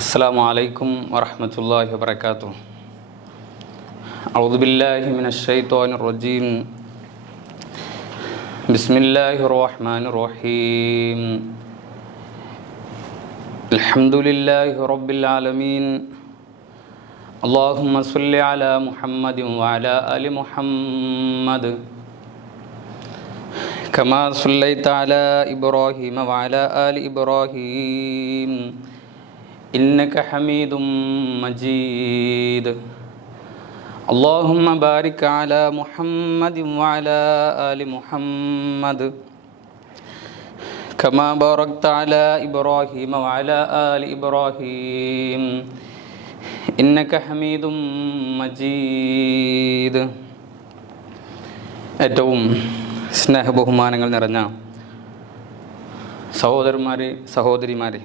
അസ്സലാമു അലൈക്കും വറഹ്മത്തുള്ളാഹി വബറകാതുഹു. അഊദു ബില്ലാഹി മിനശ് ശൈത്വാനിർ റജീം. ബിസ്മില്ലാഹിർ റഹ്മാനിർ റഹീം. അൽഹംദുലില്ലാഹി റബ്ബിൽ ആലമീൻ. അല്ലാഹുമ്മ സ്വല്ലി അലാ മുഹമ്മദിൻ വഅലാ ആലി മുഹമ്മദ് കമാ സ്വല്ലൈത അലാ ഇബ്രാഹീമ വഅലാ ആലി ഇബ്രാഹീം إنك حميد مجيد. اللهم بارك على محمد وعلى آل محمد كما باركت على إبراهيم وعلى آل إبراهيم إنك حميد مجيد. ഏറ്റവും സ്നേഹബഹുമാനങ്ങൾ നിറഞ്ഞ സഹോദരന്മാരെ, സഹോദരിമാരെ,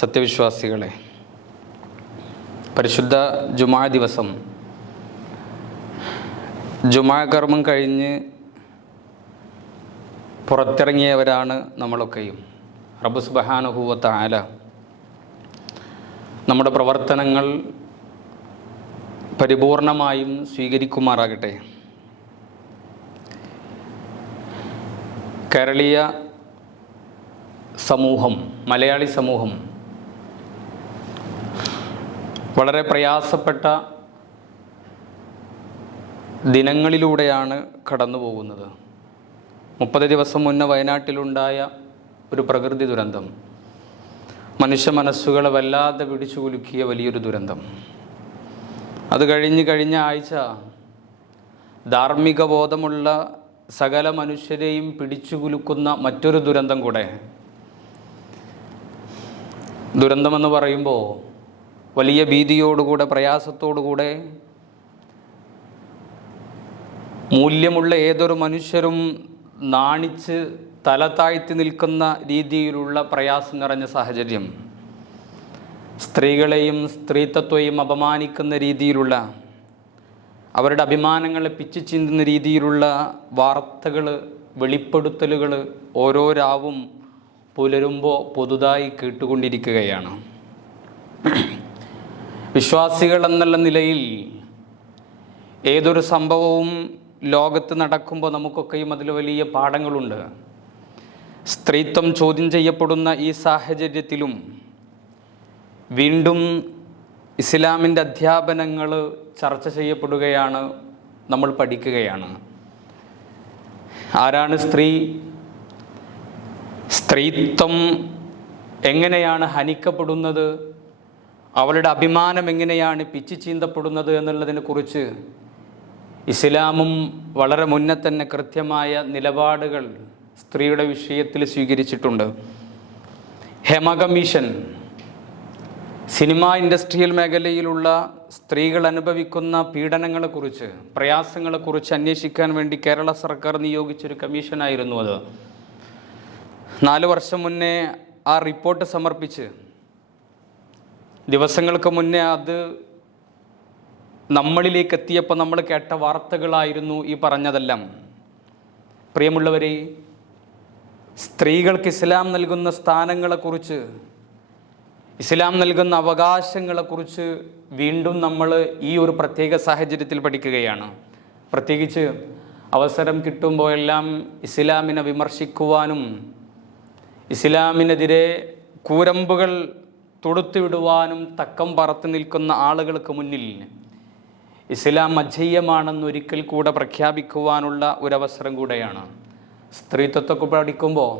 സത്യവിശ്വാസികളെ, പരിശുദ്ധ ജുമാ ദിവസം ജുമാ കർമ്മം കഴിഞ്ഞ് പുറത്തിറങ്ങിയവരാണ് നമ്മളൊക്കെയും. റബ്ബ് സുബ്ഹാനഹു വ തആല നമ്മുടെ പ്രവർത്തനങ്ങൾ പരിപൂർണമായും സ്വീകരിക്കുമാറാകട്ടെ. കേരളീയ സമൂഹം, മലയാളി സമൂഹം വളരെ പ്രയാസപ്പെട്ട ദിനങ്ങളിലൂടെയാണ് കടന്നു പോകുന്നത്. 30 ദിവസം മുന്നേ വയനാട്ടിലുണ്ടായ ഒരു പ്രകൃതി ദുരന്തം മനുഷ്യ മനസ്സുകളെ വല്ലാതെ പിടിച്ചു കുലുക്കിയ വലിയൊരു ദുരന്തം. അത് കഴിഞ്ഞ ആഴ്ച ധാർമ്മിക ബോധമുള്ള സകല മനുഷ്യരെയും പിടിച്ചു കുലുക്കുന്ന മറ്റൊരു ദുരന്തം കൂടെ. ദുരന്തമെന്ന് പറയുമ്പോൾ വലിയ ഭീതിയോടുകൂടെ, പ്രയാസത്തോടുകൂടെ മൂല്യമുള്ള ഏതൊരു മനുഷ്യരും നാണിച്ച് തല താഴ്ത്തി നിൽക്കുന്ന രീതിയിലുള്ള പ്രയാസം നിറഞ്ഞ സാഹചര്യം, സ്ത്രീകളെയും സ്ത്രീത്വത്തെയും അപമാനിക്കുന്ന രീതിയിലുള്ള, അവരുടെ അഭിമാനങ്ങളെ പിച്ചു ചീന്തുന്ന രീതിയിലുള്ള വാർത്തകൾ, വെളിപ്പെടുത്തലുകൾ ഓരോ രാവും പുലരുമ്പോൾ പുതുതായി കേട്ടുകൊണ്ടിരിക്കുകയാണ്. വിശ്വാസികൾ എന്നുള്ള നിലയിൽ ഏതൊരു സംഭവവും ലോകത്ത് നടക്കുമ്പോൾ നമുക്കൊക്കെയും അതിൽ വലിയ പാഠങ്ങളുണ്ട്. സ്ത്രീത്വം ചോദ്യം ചെയ്യപ്പെടുന്ന ഈ സാഹചര്യത്തിലും വീണ്ടും ഇസ്ലാമിൻ്റെ അധ്യാപനങ്ങൾ ചർച്ച ചെയ്യപ്പെടുകയാണ്, നമ്മൾ പഠിക്കുകയാണ്. ആരാണ് സ്ത്രീ? സ്ത്രീത്വം എങ്ങനെയാണ് ഹനിക്കപ്പെടുന്നത്? അവളുടെ അഭിമാനം എങ്ങനെയാണ് പിച്ചു ചീന്തപ്പെടുന്നത് എന്നുള്ളതിനെക്കുറിച്ച് ഇസ്ലാമും വളരെ മുന്നേ തന്നെ കൃത്യമായ നിലപാടുകൾ സ്ത്രീയുടെ വിഷയത്തിൽ സ്വീകരിച്ചിട്ടുണ്ട്. ഹേമ കമ്മീഷൻ സിനിമാ ഇൻഡസ്ട്രിയൽ മേഖലയിലുള്ള സ്ത്രീകൾ അനുഭവിക്കുന്ന പീഡനങ്ങളെക്കുറിച്ച്, പ്രയാസങ്ങളെക്കുറിച്ച് അന്വേഷിക്കാൻ വേണ്ടി കേരള സർക്കാർ നിയോഗിച്ചൊരു കമ്മീഷനായിരുന്നു അത്. 4 വർഷം മുന്നേ ആ റിപ്പോർട്ട് സമർപ്പിച്ച് ദിവസങ്ങൾക്ക് മുന്നേ അത് നമ്മളിലേക്ക് എത്തിയപ്പോൾ നമ്മൾ കേട്ട വാർത്തകളായിരുന്നു ഈ പറഞ്ഞതെല്ലാം. പ്രിയമുള്ളവരെ, സ്ത്രീകൾക്ക് ഇസ്ലാം നൽകുന്ന സ്ഥാനങ്ങളെക്കുറിച്ച്, ഇസ്ലാം നൽകുന്ന അവകാശങ്ങളെക്കുറിച്ച് വീണ്ടും നമ്മൾ ഈ ഒരു പ്രത്യേക സാഹചര്യത്തിൽ പഠിക്കുകയാണ്. പ്രത്യേകിച്ച് അവസരം കിട്ടുമ്പോഴെല്ലാം ഇസ്ലാമിനെ വിമർശിക്കുവാനും ഇസ്ലാമിനെതിരെ കൂരമ്പുകൾ തൊടുത്തുവിടുവാനും തക്കം പറത്ത് നിൽക്കുന്ന ആളുകൾക്ക് മുന്നിൽ ഇസ്ലാം അജയ്യമാണെന്ന് ഒരിക്കൽ കൂടെ പ്രഖ്യാപിക്കുവാനുള്ള ഒരവസരം കൂടെയാണ്. സ്ത്രീത്വത്തൊക്കെ പഠിക്കുമ്പോൾ,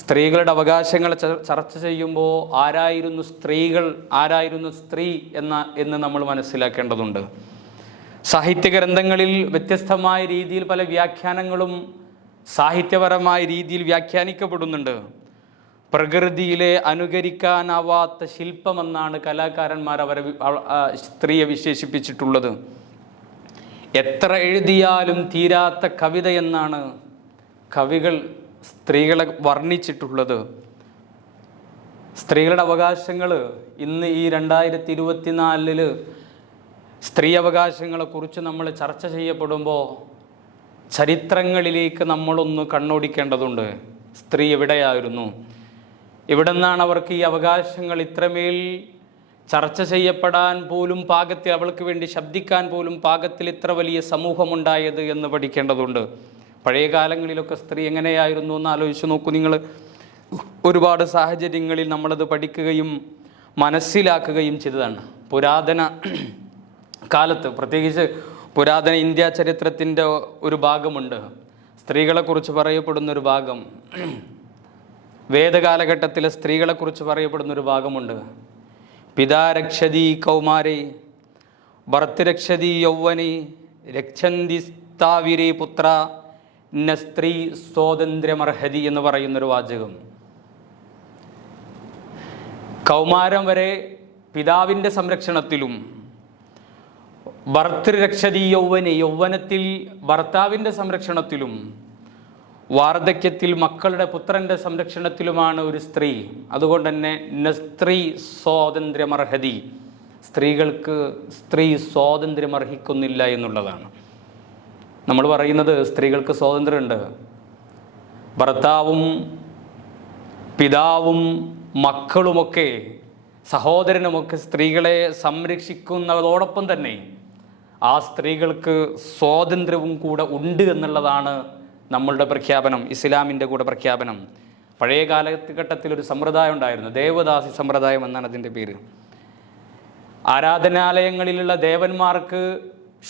സ്ത്രീകളുടെ അവകാശങ്ങൾ ചർച്ച ചെയ്യുമ്പോൾ ആരായിരുന്നു സ്ത്രീകൾ, ആരായിരുന്നു സ്ത്രീ എന്ന് നമ്മൾ മനസ്സിലാക്കേണ്ടതുണ്ട്. സാഹിത്യ ഗ്രന്ഥങ്ങളിൽ വ്യത്യസ്തമായ രീതിയിൽ പല വ്യാഖ്യാനങ്ങളും സാഹിത്യപരമായ രീതിയിൽ വ്യാഖ്യാനിക്കപ്പെടുന്നുണ്ട്. പ്രകൃതിയിലെ അനുകരിക്കാനാവാത്ത ശില്പമെന്നാണ് കലാകാരന്മാർ അവരെ സ്ത്രീയെ വിശേഷിപ്പിച്ചിട്ടുള്ളത്. എത്ര എഴുതിയാലും തീരാത്ത കവിതയെന്നാണ് കവികൾ സ്ത്രീകളെ വർണ്ണിച്ചിട്ടുള്ളത്. സ്ത്രീകളുടെ അവകാശങ്ങൾ ഇന്ന് ഈ 2024 സ്ത്രീ അവകാശങ്ങളെക്കുറിച്ച് നമ്മൾ ചർച്ച ചെയ്യപ്പെടുമ്പോൾ ചരിത്രങ്ങളിലേക്ക് നമ്മളൊന്ന് കണ്ണോടിക്കേണ്ടതുണ്ട്. സ്ത്രീ എവിടെയായിരുന്നു? ഇവിടെ നിന്നാണ് അവർക്ക് ഈ അവകാശങ്ങൾ ഇത്രമേൽ ചർച്ച ചെയ്യപ്പെടാൻ പോലും പാകത്തിൽ, അവൾക്ക് വേണ്ടി ശബ്ദിക്കാൻ പോലും പാകത്തിൽ ഇത്ര വലിയ സമൂഹമുണ്ടായത് എന്ന് പഠിക്കേണ്ടതുണ്ട്. പഴയ കാലങ്ങളിലൊക്കെ സ്ത്രീ എങ്ങനെയായിരുന്നു എന്ന് ആലോചിച്ച് നോക്കൂ നിങ്ങൾ. ഒരുപാട് സാഹചര്യങ്ങളിൽ നമ്മളത് പഠിക്കുകയും മനസ്സിലാക്കുകയും ചെയ്തതാണ്. പുരാതന കാലത്ത്, പ്രത്യേകിച്ച് പുരാതന ഇന്ത്യ ചരിത്രത്തിൻ്റെ ഒരു ഭാഗമുണ്ട്, സ്ത്രീകളെക്കുറിച്ച് പറയപ്പെടുന്നൊരു ഭാഗം. വേദകാലഘട്ടത്തിലെ സ്ത്രീകളെക്കുറിച്ച് പറയപ്പെടുന്നൊരു ഭാഗമുണ്ട്. പിതാ രക്ഷതി കൗമാരേ ഭർത്തരക്ഷതി യൗവനെ രക്ഷന്തി സ്ഥാവിരേ പുത്ര ന സ്ത്രീ സ്വാതന്ത്ര്യമർഹതി എന്ന് പറയുന്നൊരു വാചകം. കൗമാരം വരെ പിതാവിൻ്റെ സംരക്ഷണത്തിലും ഭർത്തൃരക്ഷതി യൗവനെ, യൗവനത്തിൽ ഭർത്താവിൻ്റെ സംരക്ഷണത്തിലും വാർദ്ധക്യത്തിൽ മക്കളുടെ പുത്രൻ്റെ സംരക്ഷണത്തിലുമാണ് ഒരു സ്ത്രീ. അതുകൊണ്ട് തന്നെ സ്ത്രീ സ്വാതന്ത്ര്യമർഹതി, സ്ത്രീകൾക്ക് സ്ത്രീ സ്വാതന്ത്ര്യമർഹിക്കുന്നില്ല എന്നുള്ളതാണ്. നമ്മൾ പറയുന്നത് സ്ത്രീകൾക്ക് സ്വാതന്ത്ര്യമുണ്ട്. ഭർത്താവും പിതാവും മക്കളുമൊക്കെ സഹോദരനുമൊക്കെ സ്ത്രീകളെ സംരക്ഷിക്കുന്നതോടൊപ്പം തന്നെ ആ സ്ത്രീകൾക്ക് സ്വാതന്ത്ര്യവും കൂടെ ഉണ്ട് എന്നുള്ളതാണ് നമ്മളുടെ പ്രഖ്യാപനം, ഇസ്ലാമിൻ്റെ കൂടെ പ്രഖ്യാപനം. പഴയ കാലഘട്ടത്തിലൊരു സമ്പ്രദായം ഉണ്ടായിരുന്നു, ദേവദാസി സമ്പ്രദായം എന്നാണ് അതിൻ്റെ പേര്. ആരാധനാലയങ്ങളിലുള്ള ദേവന്മാർക്ക്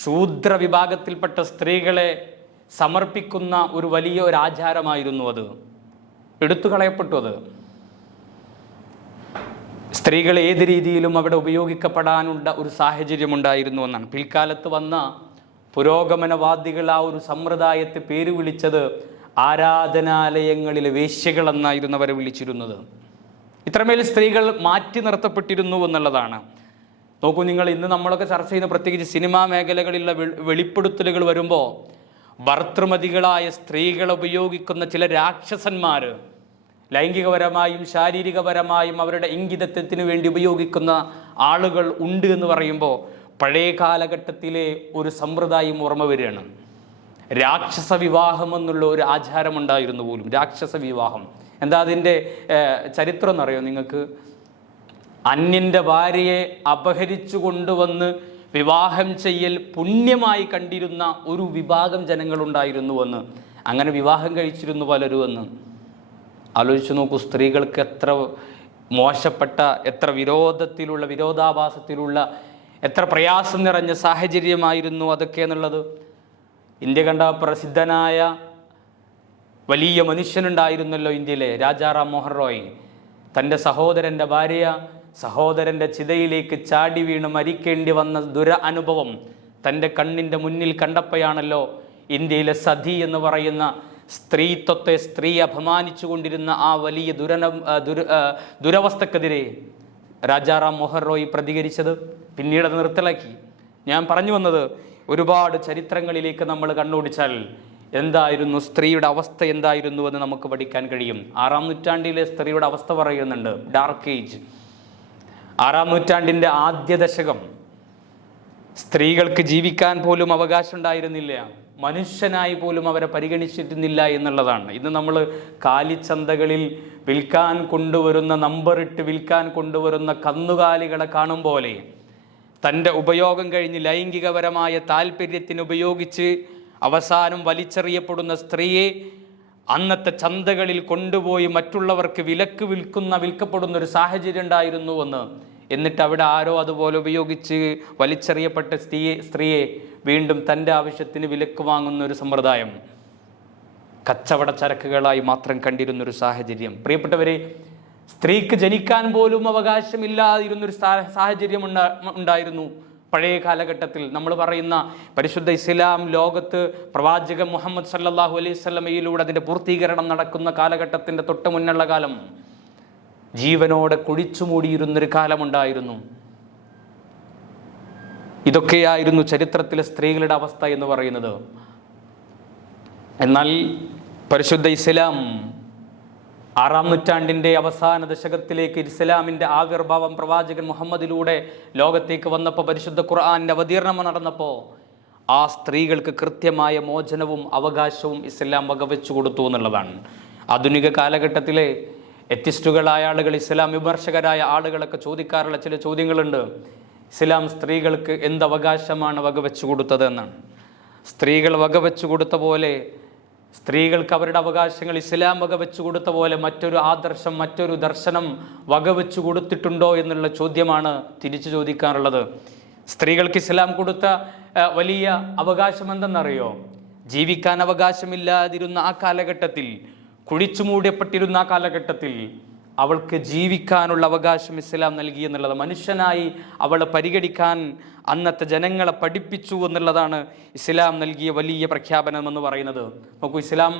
ശൂദ്ര വിഭാഗത്തിൽപ്പെട്ട സ്ത്രീകളെ സമർപ്പിക്കുന്ന ഒരു വലിയ ഒരു ആചാരമായിരുന്നു അത്. എടുത്തു കളയപ്പെട്ടു അത്. സ്ത്രീകൾ ഏത് രീതിയിലും അവിടെ ഉപയോഗിക്കപ്പെടാനുള്ള ഒരു സാഹചര്യമുണ്ടായിരുന്നു എന്നാണ്. പിൽക്കാലത്ത് വന്ന പുരോഗമനവാദികൾ ആ ഒരു സമ്പ്രദായത്തെ പേര് വിളിച്ചത് ആരാധനാലയങ്ങളിലെ വേശ്യകൾ എന്നായിരുന്നു അവരെ വിളിച്ചിരുന്നത്. ഇത്രമേൽ സ്ത്രീകൾ മാറ്റി നിർത്തപ്പെട്ടിരുന്നു എന്നുള്ളതാണ്. നോക്കൂ നിങ്ങൾ, ഇന്ന് നമ്മളൊക്കെ ചർച്ച ചെയ്യുന്ന പ്രത്യേകിച്ച് സിനിമാ മേഖലകളിലുള്ള വെളിപ്പെടുത്തലുകൾ വരുമ്പോൾ ഭർതൃമതികളായ സ്ത്രീകൾ ഉപയോഗിക്കുന്ന ചില രാക്ഷസന്മാർ, ലൈംഗികപരമായും ശാരീരികപരമായും അവരുടെ ഇംഗിതത്വത്തിന് വേണ്ടി ഉപയോഗിക്കുന്ന ആളുകൾ ഉണ്ട് എന്ന് പറയുമ്പോൾ പഴയ കാലഘട്ടത്തിലെ ഒരു സമ്പ്രദായം ഓർമ്മ വരികയാണ്. രാക്ഷസ വിവാഹം എന്നുള്ള ഒരു ആചാരമുണ്ടായിരുന്നു പോലും. രാക്ഷസ വിവാഹം എന്താ അതിൻ്റെ ചരിത്രം എന്നറിയോ നിങ്ങൾക്ക്? അന്യൻ്റെ ഭാര്യയെ അപഹരിച്ചു കൊണ്ടുവന്ന് വിവാഹം ചെയ്യൽ പുണ്യമായി കണ്ടിരുന്ന ഒരു വിഭാഗം ജനങ്ങളുണ്ടായിരുന്നുവെന്ന്, അങ്ങനെ വിവാഹം കഴിച്ചിരുന്നു പലരുമെന്ന്. ആലോചിച്ച് നോക്കൂ, സ്ത്രീകൾക്ക് എത്ര മോശപ്പെട്ട, എത്ര വിരോധാഭാസത്തിലുള്ള, എത്ര പ്രയാസം നിറഞ്ഞ സാഹചര്യമായിരുന്നു അതൊക്കെ എന്നുള്ളത്. ഇന്ത്യ കണ്ട പ്രസിദ്ധനായ വലിയ മനുഷ്യനുണ്ടായിരുന്നല്ലോ ഇന്ത്യയിലെ, രാജാറാം മോഹൻ റോയ്. തൻ്റെ സഹോദരൻ്റെ ഭാര്യ സഹോദരൻ്റെ ചിതയിലേക്ക് ചാടി വീണ് മരിക്കേണ്ടി വന്ന അനുഭവം തൻ്റെ കണ്ണിൻ്റെ മുന്നിൽ കണ്ടപ്പോഴാണല്ലോ ഇന്ത്യയിലെ സതി എന്ന് പറയുന്ന സ്ത്രീത്വത്തെ, സ്ത്രീ അപമാനിച്ചു കൊണ്ടിരുന്ന ആ വലിയ ദുരവസ്ഥക്കെതിരെ രാജാറാം മോഹൻ റോയ് പ്രതികരിച്ചത്. പിന്നീട് അത് നിർത്തലാക്കി. ഞാൻ പറഞ്ഞു വന്നത്, ഒരുപാട് ചരിത്രങ്ങളിലേക്ക് നമ്മൾ കണ്ണോടിച്ചാൽ എന്തായിരുന്നു സ്ത്രീയുടെ അവസ്ഥ എന്തായിരുന്നു എന്ന് നമുക്ക് പഠിക്കാൻ കഴിയും. 6-ാം നൂറ്റാണ്ടിലെ സ്ത്രീയുടെ അവസ്ഥ പറയുന്നുണ്ട്, ഡാർക്ക് ഏജ്. 6-ാം നൂറ്റാണ്ടിൻ്റെ ആദ്യ ദശകം സ്ത്രീകൾക്ക് ജീവിക്കാൻ പോലും അവകാശം ഉണ്ടായിരുന്നില്ല. മനുഷ്യനായി പോലും അവരെ പരിഗണിച്ചിരുന്നില്ല എന്നുള്ളതാണ്. ഇന്ന് നമ്മൾ കാലിച്ചന്തകളിൽ വിൽക്കാൻ കൊണ്ടുവരുന്ന, നമ്പറിട്ട് വിൽക്കാൻ കൊണ്ടുവരുന്ന കന്നുകാലികളെ കാണും പോലെ തൻ്റെ ഉപയോഗം കഴിഞ്ഞ് ലൈംഗികപരമായ താല്പര്യത്തിന് ഉപയോഗിച്ച് അവസാനം വലിച്ചെറിയപ്പെടുന്ന സ്ത്രീയെ അന്നത്തെ ചന്തകളിൽ കൊണ്ടുപോയി മറ്റുള്ളവർക്ക് വിൽക്കപ്പെടുന്ന ഒരു സാഹചര്യം ഉണ്ടായിരുന്നുവെന്ന്. എന്നിട്ട് അവിടെ ആരോ അതുപോലെ ഉപയോഗിച്ച് വലിച്ചെറിയപ്പെട്ട സ്ത്രീയെ വീണ്ടും തൻ്റെ ആവശ്യത്തിന് വിലക്ക് വാങ്ങുന്ന ഒരു സമ്പ്രദായം, കച്ചവട ചരക്കുകളായി മാത്രം കണ്ടിരുന്നൊരു സാഹചര്യം. പ്രിയപ്പെട്ടവരെ, സ്ത്രീക്ക് ജനിക്കാൻ പോലും അവകാശമില്ലാതിരുന്നൊരു സാഹചര്യം ഉണ്ടായിരുന്നു പഴയ കാലഘട്ടത്തിൽ. നമ്മൾ പറയുന്ന പരിശുദ്ധ ഇസ്ലാം ലോകത്ത് പ്രവാചകൻ മുഹമ്മദ് സല്ലല്ലാഹു അലൈഹി വസല്ലമയിലൂടെ അതിൻ്റെ പൂർത്തീകരണം നടക്കുന്ന കാലഘട്ടത്തിൻ്റെ തൊട്ട് മുന്നുള്ള കാലം, ജീവനോടെ കുഴിച്ചു മൂടിയിരുന്നൊരു കാലമുണ്ടായിരുന്നു. ഇതൊക്കെയായിരുന്നു ചരിത്രത്തിലെ സ്ത്രീകളുടെ അവസ്ഥ എന്ന് പറയുന്നത്. എന്നാൽ പരിശുദ്ധ ഇസ്ലാം 6-ാം നൂറ്റാണ്ടിൻ്റെ അവസാന ദശകത്തിലേക്ക് ഇസ്ലാമിൻ്റെ ആവിർഭാവം പ്രവാചകൻ മുഹമ്മദിലൂടെ ലോകത്തേക്ക് വന്നപ്പോൾ, പരിശുദ്ധ ഖുർആനിൻ്റെ അവതീർണം നടന്നപ്പോൾ ആ സ്ത്രീകൾക്ക് കൃത്യമായ മോചനവും അവകാശവും ഇസ്ലാം വകവെച്ചു കൊടുത്തു എന്നുള്ളതാണ്. ആധുനിക കാലഘട്ടത്തിലെ എത്തിസ്റ്റുകളായ ആളുകൾ, ഇസ്ലാം വിമർശകരായ ആളുകളൊക്കെ ചോദിക്കാറുള്ള ചില ചോദ്യങ്ങളുണ്ട്. ഇസ്ലാം സ്ത്രീകൾക്ക് എന്ത് അവകാശമാണ് വകവെച്ചു കൊടുത്തത് എന്നാണ്. സ്ത്രീകൾ വകവെച്ചു കൊടുത്ത പോലെ, സ്ത്രീകൾക്ക് അവരുടെ അവകാശങ്ങൾ ഇസ്ലാം വകവെച്ചു കൊടുത്ത പോലെ മറ്റൊരു ആദർശം, മറ്റൊരു ദർശനം വകവെച്ചു കൊടുത്തിട്ടുണ്ടോ എന്നുള്ള ചോദ്യമാണ് തിരിച്ചു ചോദിക്കാറുള്ളത്. സ്ത്രീകൾക്ക് ഇസ്ലാം കൊടുത്ത വലിയ അവകാശം എന്തെന്നറിയോ? ജീവിക്കാൻ അവകാശമില്ലാതിരുന്ന ആ കാലഘട്ടത്തിൽ, കുഴിച്ചു മൂടപ്പെട്ടിരുന്ന ആ കാലഘട്ടത്തിൽ അവൾക്ക് ജീവിക്കാനുള്ള അവകാശം ഇസ്ലാം നൽകി എന്നുള്ളത്, മനുഷ്യനായി അവളെ പരിഗണിക്കാൻ അന്നത്തെ ജനങ്ങളെ പഠിപ്പിച്ചു എന്നുള്ളതാണ് ഇസ്ലാം നൽകിയ വലിയ പ്രഖ്യാപനം എന്ന് പറയുന്നത്. നോക്കൂ, ഇസ്ലാം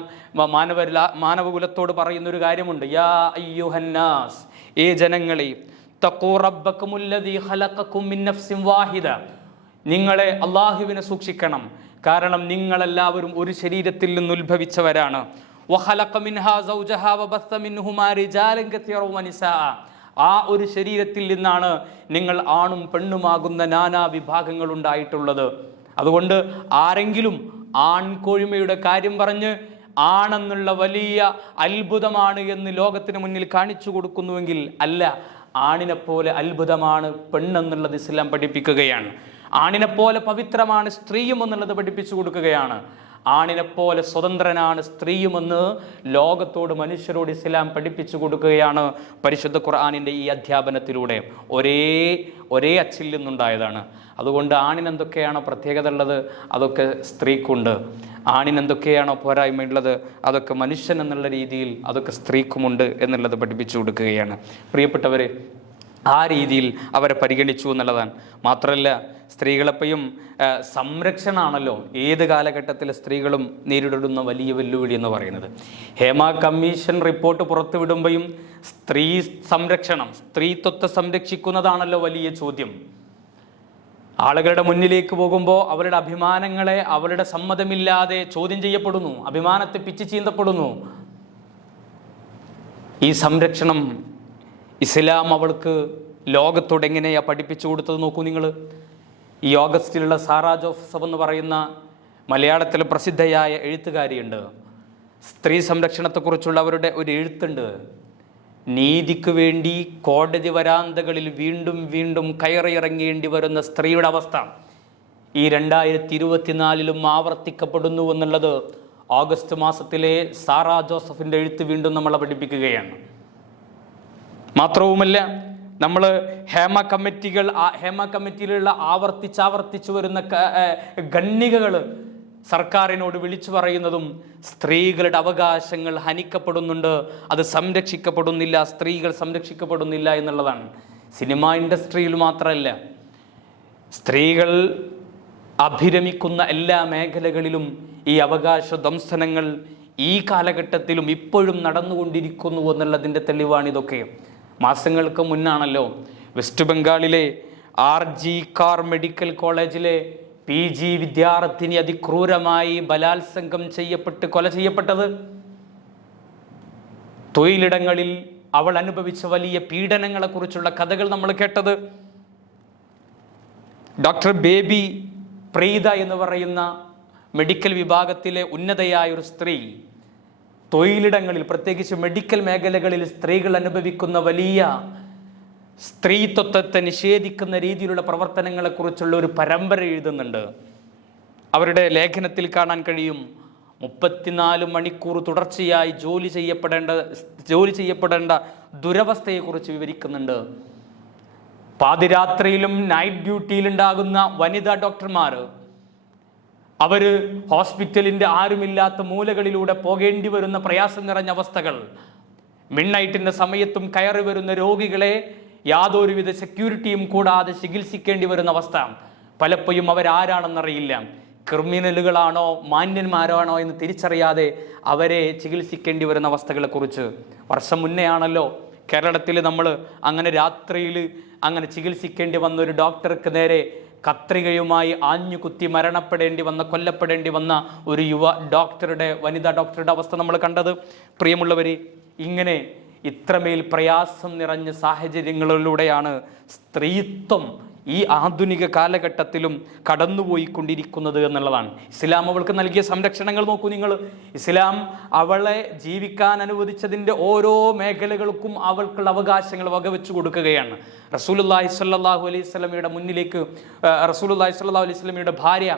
മാനവകുലത്തോട് പറയുന്നൊരു കാര്യമുണ്ട്. യാ അയ്യുഹന്നാസ്, ഏ ജനങ്ങളെ, തഖൂ റബ്ബക്കുമുല്ലദീ ഖലഖക്കും മിൻ നഫ്സിൻ വാഹിദ, നിങ്ങളെ അള്ളാഹുവിനെ സൂക്ഷിക്കണം. കാരണം നിങ്ങളെല്ലാവരും ഒരു ശരീരത്തിൽ നിന്ന് ഉത്ഭവിച്ചവരാണ്. വഖലഖ മിൻഹാ സൗജഹാ വബസ്സ മിൻഹുമാ റിജാലൻ കസീറൻ വനിസാഅ, ആ ഒരു ശരീരത്തിൽ നിന്നാണ് നിങ്ങൾ ആണും പെണ്ണുമാകുന്ന നാനാ വിഭാഗങ്ങൾ ഉണ്ടായിട്ടുള്ളത്. അതുകൊണ്ട് ആരെങ്കിലും ആൺകോഴിമയുടെ കാര്യം പറഞ്ഞ് ആണെന്നുള്ള വലിയ അത്ഭുതമാണ് എന്ന് ലോകത്തിന് മുന്നിൽ കാണിച്ചു കൊടുക്കുന്നുവെങ്കിൽ അല്ല, ആണിനെപ്പോലെ അത്ഭുതമാണ് പെണ്ണെന്നുള്ളത് ഇസ്ലാം പഠിപ്പിക്കുകയാണ്. ആണിനെപ്പോലെ പവിത്രമാണ് സ്ത്രീയും എന്നുള്ളത് പഠിപ്പിച്ചു കൊടുക്കുകയാണ്. ആണിനെപ്പോലെ സ്വതന്ത്രനാണ് സ്ത്രീയുമെന്ന് ലോകത്തോട്, മനുഷ്യരോട് ഇസ്ലാം പഠിപ്പിച്ചു കൊടുക്കുകയാണ് പരിശുദ്ധ ഖുർആനിൻ്റെ ഈ അധ്യാപനത്തിലൂടെ. ഒരേ അച്ചിൽ നിന്നുണ്ടായതാണ്. അതുകൊണ്ട് ആണിനെന്തൊക്കെയാണോ പ്രത്യേകത ഉള്ളത് അതൊക്കെ സ്ത്രീക്കുണ്ട്, ആണിനെന്തൊക്കെയാണോ പോരായ്മയുള്ളത് അതൊക്കെ മനുഷ്യൻ എന്നുള്ള രീതിയിൽ അതൊക്കെ സ്ത്രീക്കുമുണ്ട് എന്നുള്ളത് പഠിപ്പിച്ചു കൊടുക്കുകയാണ്. പ്രിയപ്പെട്ടവരെ, ആ രീതിയിൽ അവരെ പരിഗണിച്ചു എന്നുള്ളതാണ്. മാത്രമല്ല, സ്ത്രീകളെപ്പോഴും സംരക്ഷണമാണല്ലോ ഏത് കാലഘട്ടത്തിലെ സ്ത്രീകളും നേരിടുന്ന വലിയ വെല്ലുവിളി എന്ന് പറയുന്നത്. ഹേമ കമ്മീഷൻ റിപ്പോർട്ട് പുറത്തുവിടുമ്പോഴും സ്ത്രീ സംരക്ഷണം, സ്ത്രീത്വത്തെ സംരക്ഷിക്കുന്നതാണല്ലോ വലിയ ചോദ്യം. ആളുകളുടെ മുന്നിലേക്ക് പോകുമ്പോൾ അവരുടെ അഭിമാനങ്ങളെ അവരുടെ സമ്മതമില്ലാതെ ചോദ്യം ചെയ്യപ്പെടുന്നു, അഭിമാനത്തെ പിച്ചു ചീന്തപ്പെടുന്നു. ഈ സംരക്ഷണം ഇസ്ലാം അവൾക്ക് ലോകത്തോട് എങ്ങനെയാണ് പഠിപ്പിച്ചു കൊടുത്തത് നോക്കൂ നിങ്ങൾ. ഈ ഓഗസ്റ്റിലുള്ള സാറാ ജോസഫ് എന്ന് പറയുന്ന മലയാളത്തിലെ പ്രസിദ്ധയായ എഴുത്തുകാരിയുണ്ട്. സ്ത്രീ സംരക്ഷണത്തെക്കുറിച്ചുള്ള അവരുടെ ഒരു എഴുത്തുണ്ട്. നീതിക്ക് വേണ്ടി കോടതി വരാന്തകളിൽ വീണ്ടും വീണ്ടും കയറിയിറങ്ങേണ്ടി വരുന്ന സ്ത്രീയുടെ അവസ്ഥ ഈ 2024 ആവർത്തിക്കപ്പെടുന്നു എന്നുള്ളത് ഓഗസ്റ്റ് മാസത്തിലെ സാറാ ജോസഫിൻ്റെ എഴുത്ത് വീണ്ടും നമ്മളെ പഠിപ്പിക്കുകയാണ്. മാത്രവുമല്ല, നമ്മൾ ഹേമ കമ്മിറ്റിയിലുള്ള ആവർത്തിച്ചു വരുന്ന ഖണ്ഡികകൾ സർക്കാരിനോട് വിളിച്ചു പറയുന്നതും സ്ത്രീകളുടെ അവകാശങ്ങൾ ഹനിക്കപ്പെടുന്നുണ്ട്, അത് സംരക്ഷിക്കപ്പെടുന്നില്ല, സ്ത്രീകൾ സംരക്ഷിക്കപ്പെടുന്നില്ല എന്നുള്ളതാണ്. സിനിമ ഇൻഡസ്ട്രിയിൽ മാത്രമല്ല, സ്ത്രീകൾ അഭിരമിക്കുന്ന എല്ലാ മേഖലകളിലും ഈ അവകാശ ദംശനങ്ങൾ ഈ കാലഘട്ടത്തിലും ഇപ്പോഴും നടന്നുകൊണ്ടിരിക്കുന്നു എന്നുള്ളതിൻ്റെ തെളിവാണിതൊക്കെ. മാസങ്ങൾക്ക് മുന്നാണല്ലോ വെസ്റ്റ് ബംഗാളിലെ RG കാർ മെഡിക്കൽ കോളേജിലെ PG വിദ്യാർത്ഥിനി അതിക്രൂരമായി ബലാത്സംഗം ചെയ്യപ്പെട്ട് കൊല ചെയ്യപ്പെട്ടത്. തൊഴിലിടങ്ങളിൽ അവൾ അനുഭവിച്ച വലിയ പീഡനങ്ങളെക്കുറിച്ചുള്ള കഥകൾ നമ്മൾ കേട്ടത്. ഡോക്ടർ ബേബി പ്രീത എന്ന് പറയുന്ന മെഡിക്കൽ വിഭാഗത്തിലെ ഉന്നതയായ ഒരു സ്ത്രീ തൊഴിലിടങ്ങളിൽ, പ്രത്യേകിച്ച് മെഡിക്കൽ മേഖലകളിൽ സ്ത്രീകൾ അനുഭവിക്കുന്ന വലിയ സ്ത്രീത്വത്തെ നിഷേധിക്കുന്ന രീതിയിലുള്ള പ്രവർത്തനങ്ങളെക്കുറിച്ചുള്ള ഒരു പരമ്പര എഴുതുന്നുണ്ട്. അവരുടെ ലേഖനത്തിൽ കാണാൻ കഴിയും, 34 മണിക്കൂർ തുടർച്ചയായി ജോലി ചെയ്യപ്പെടേണ്ട ദുരവസ്ഥയെക്കുറിച്ച് വിവരിക്കുന്നുണ്ട്. പാതിരാത്രിയിലും നൈറ്റ് ഡ്യൂട്ടിയിലുണ്ടാകുന്ന വനിതാ ഡോക്ടർമാർ, അവർ ഹോസ്പിറ്റലിൻ്റെ ആരുമില്ലാത്ത മൂലകളിലൂടെ പോകേണ്ടി വരുന്ന പ്രയാസം നിറഞ്ഞ അവസ്ഥകൾ, മിഡ്നൈറ്റിൻ്റെ സമയത്തും കയറി വരുന്ന രോഗികളെ യാതൊരുവിധ സെക്യൂരിറ്റിയും കൂടാതെ ചികിത്സിക്കേണ്ടി വരുന്ന അവസ്ഥ. പലപ്പോഴും അവരാരാണെന്നറിയില്ല, ക്രിമിനലുകളാണോ മാന്യന്മാരാണോ എന്ന് തിരിച്ചറിയാതെ അവരെ ചികിത്സിക്കേണ്ടി വരുന്ന അവസ്ഥകളെക്കുറിച്ച് വർഷം മുന്നേ ആണല്ലോ കേരളത്തിൽ നമ്മൾ അങ്ങനെ രാത്രിയിൽ അങ്ങനെ ചികിത്സിക്കേണ്ടി വന്ന ഒരു ഡോക്ടർക്ക് നേരെ കത്രികയുമായി ആഞ്ഞുകുത്തി കൊല്ലപ്പെടേണ്ടി വന്ന ഒരു വനിതാ ഡോക്ടറുടെ അവസ്ഥ നമ്മൾ കണ്ടത്. പ്രിയമുള്ളവർ, ഇങ്ങനെ ഇത്രമേൽ പ്രയാസം നിറഞ്ഞ സാഹചര്യങ്ങളിലൂടെയാണ് സ്ത്രീത്വം ഈ ആധുനിക കാലഘട്ടത്തിലും കടന്നുപോയിക്കൊണ്ടിരിക്കുന്നത് എന്നുള്ളതാണ്. ഇസ്ലാം അവൾക്ക് നൽകിയ സംരക്ഷണങ്ങൾ നോക്കൂ നിങ്ങൾ. ഇസ്ലാം അവളെ ജീവിക്കാൻ അനുവദിച്ചതിൻ്റെ ഓരോ മേഖലകൾക്കും അവൾക്കുള്ള അവകാശങ്ങൾ വകവെച്ചു കൊടുക്കുകയാണ്. റസൂലുള്ളാഹി സ്വല്ലല്ലാഹു അലൈഹി വസല്ലമയുടെ മുന്നിലേക്ക് റസൂലുള്ളാഹി സ്വല്ലല്ലാഹു അലൈഹി വസല്ലമയുടെ ഭാര്യ